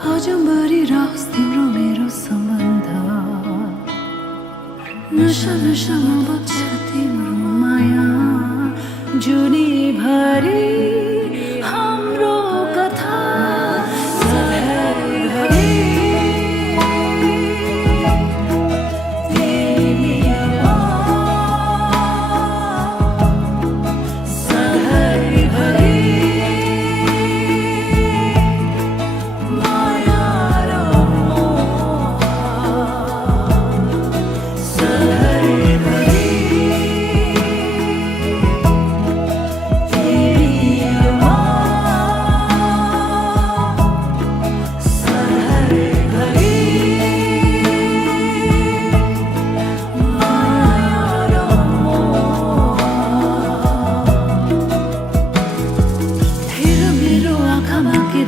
आजभरि रहोस् तिम्रो मेरो सम्बन्ध नशा नशामा बग्छ तिम्रो माया जुनीभरि हाम्रो कथा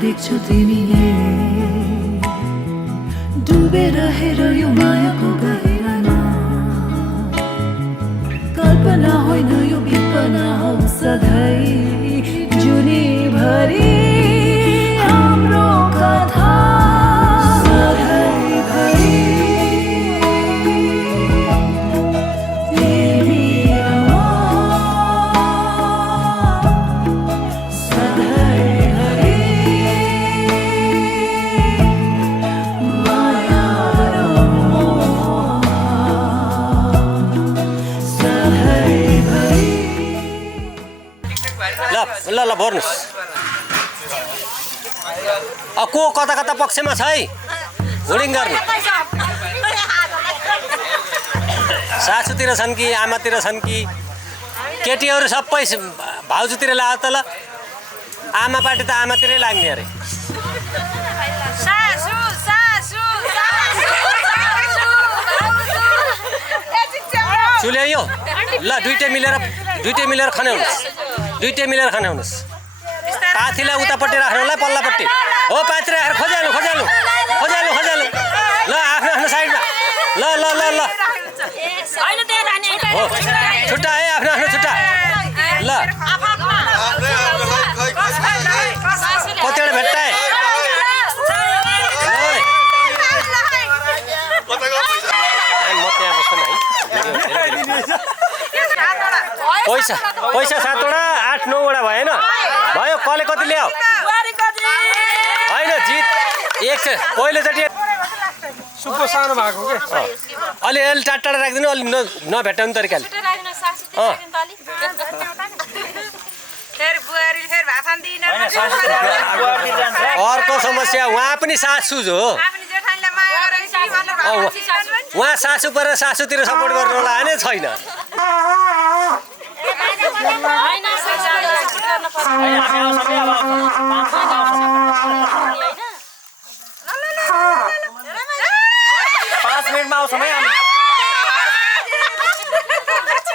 देख्छौ तिमीले डुबेर हेर यो मायाको गहिरामा कल्पना होइन यो विपना हो सधैँ जुनीभरि हाम्रो कथा ल ल भर्नुहोस् को कता कता पक्षमा छ है होर्डिङ गर्ने सासूतिर छन् कि आमातिर छन् कि केटीहरू सबै भाउजूतिर लाग त ल आमा पार्टी त आमातिरै लाग्ने अरे चुल्यायो ल दुइटै मिलेर खनाउनुहोस् दुइटै मिलेर खनाउनुहोस् पाथीलाई उतापट्टि राख्नुलाई पल्लापट्टि हो पाथी राखेर खोज्याल्नु ल आफ्नो साइडमा ल ल ल ल हो छुट्टा है आफ्नो छुट्टा ल कतिवटा भेट्टाए म त्यहाँ बस्छु है पैसा 7वटा 8-9वटा भएन भयो कसले कति ल्याऊ होइन जित एक पहिलोचोटि सुक्को सानो भएको के अलि टाढा राखिदिनु अलि नभेट्टाउने तरिकाले अर्को समस्या उहाँ पनि सासू हो उहाँ सासू परेर सासूतिर सपोर्ट गर्नुलाई नै छैन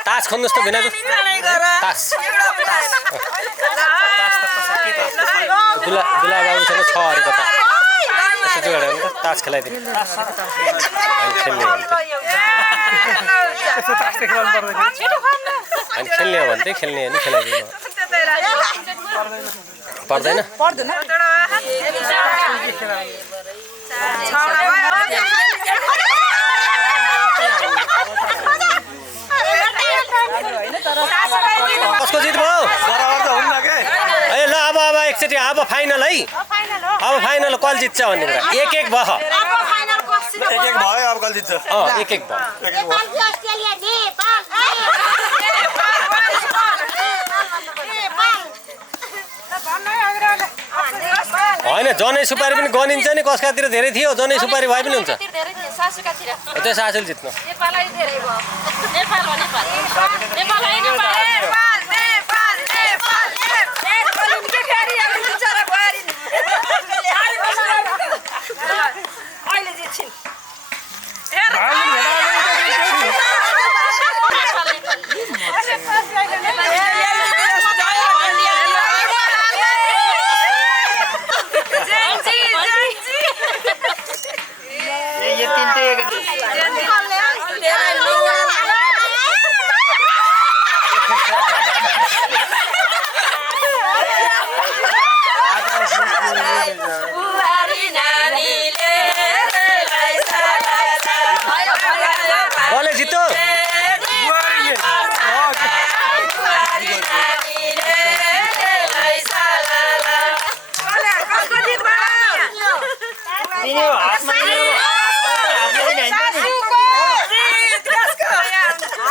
तास खोज्नुहोस् त भिनाजु तास दुला बाबुसँग छ अरे कता यसो जोडेर तास खेलाइदिनु खेल्ने अनि खेल्ने हो भने चाहिँ खेल्ने होइन खेलाइदिनु पर्दैन कसको जित भयो ए ल अब एकचोटि अब फाइनल है अब फाइनल कल जित्छ भन्ने कुरा एक भयो अब कल जित्छ एक भयो होइन जनै सुपारी पनि गनिन्छ नि कसकातिर धेरै थियो जनै सुपारी भए पनि हुन्छ त्यो सासूले जित्नु ये तीन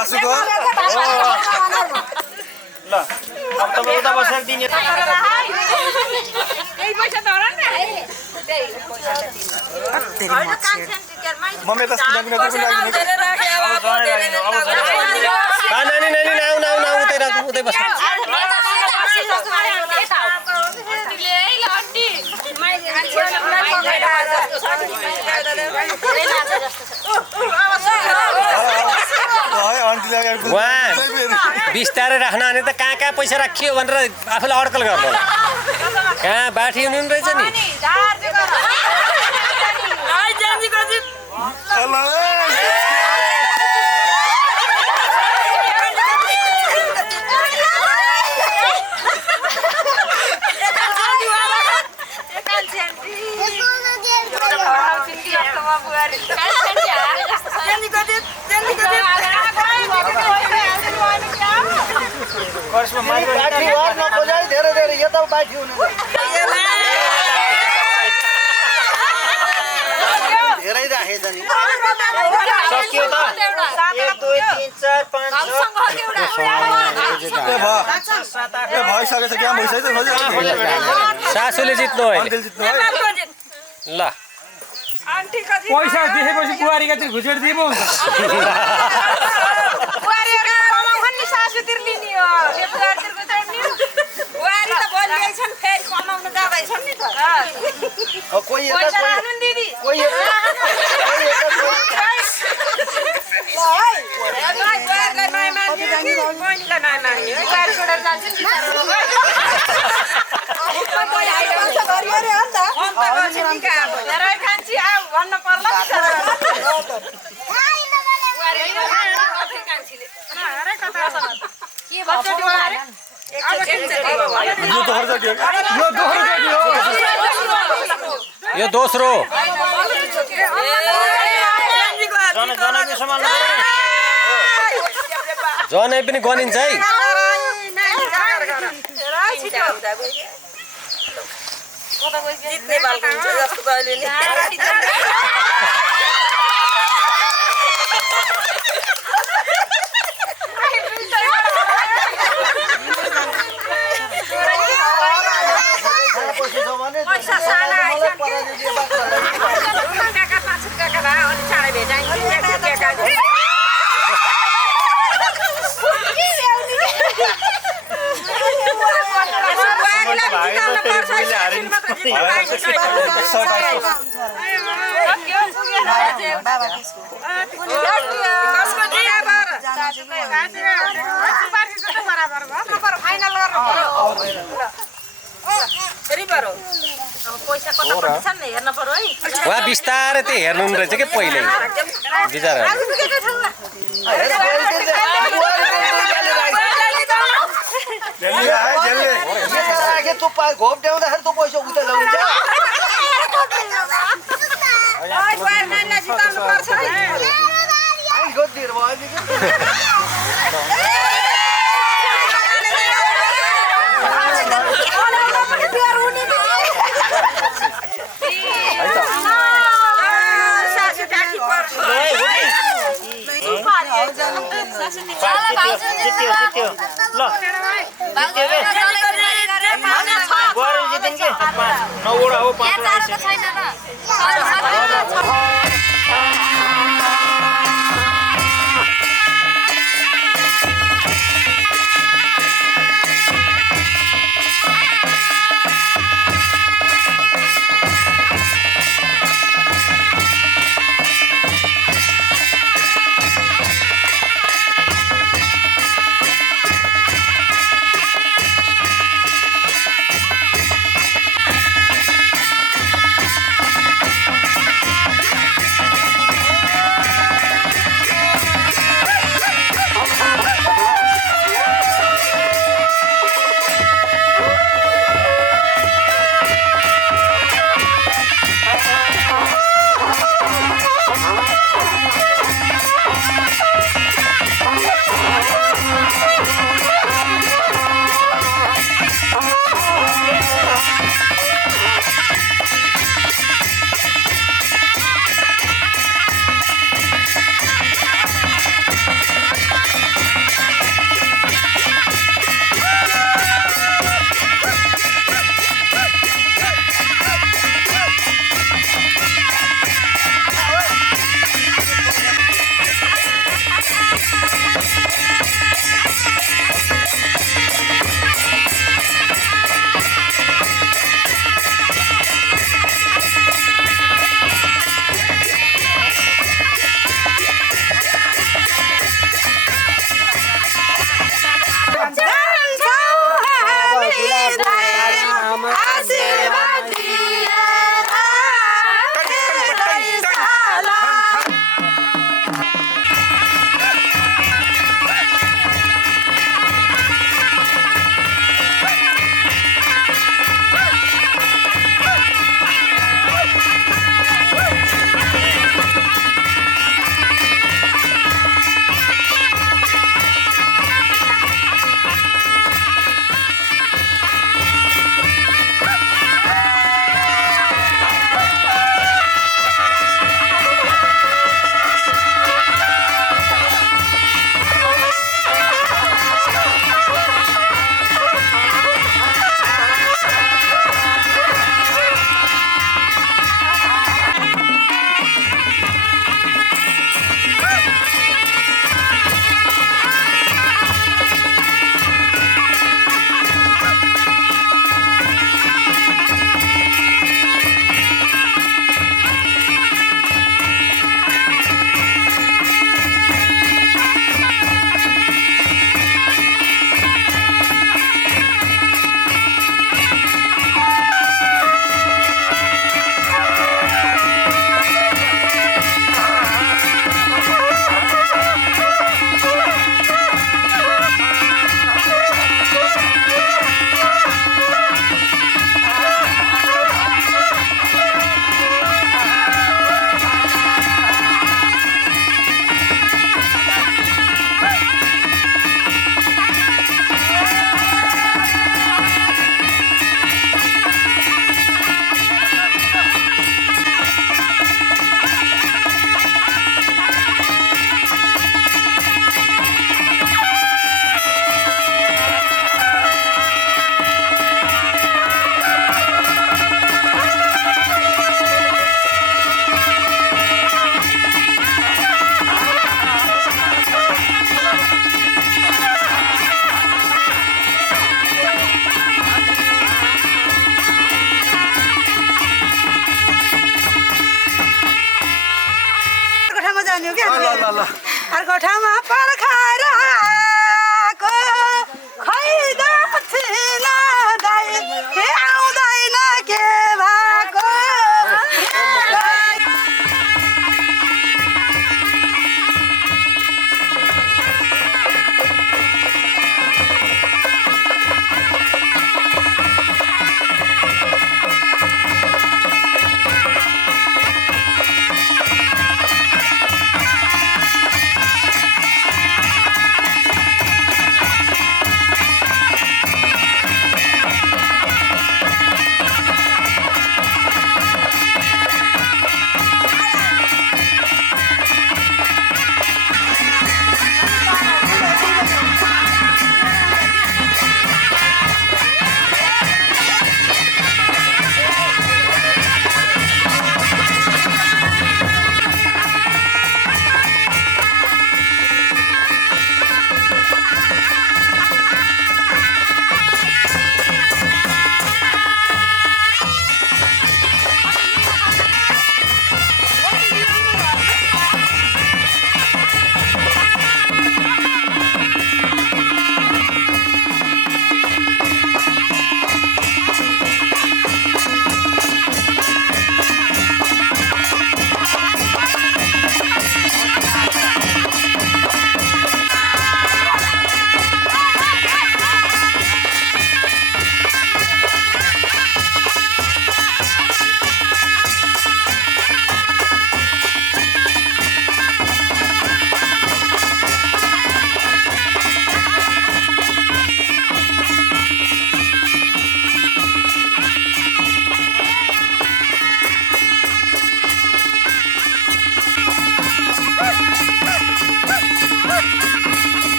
सासूको ल अब तपाईँ उता बसेर दिने मम्मी त नानी नाउ उतै बस बिस्तारै राख्न भने त कहाँ पैसा राखियो भनेर आफूलाई अड्कल गर्नु होला कहाँ बाठी हुनु रहेछ नि धेरै राखेछ नि सकियो त 1 2 3 4 5 6 भइसकेछ क्या सासूले जित्नु होइन ल पैसा देखेपछि बुहारीका चाहिँ घुचेर दिए पो हुन्छ यो दोस्रो जनै पनि गनिन्छ है वा बिस्तारै त्यो हेर्नु रहेछ कि पहिले बिचरा घोप ड्याउँदाखेरि तँ पैसा उता जान्छ जित्यो ल जित्यो 9 वटा हो 5 वटा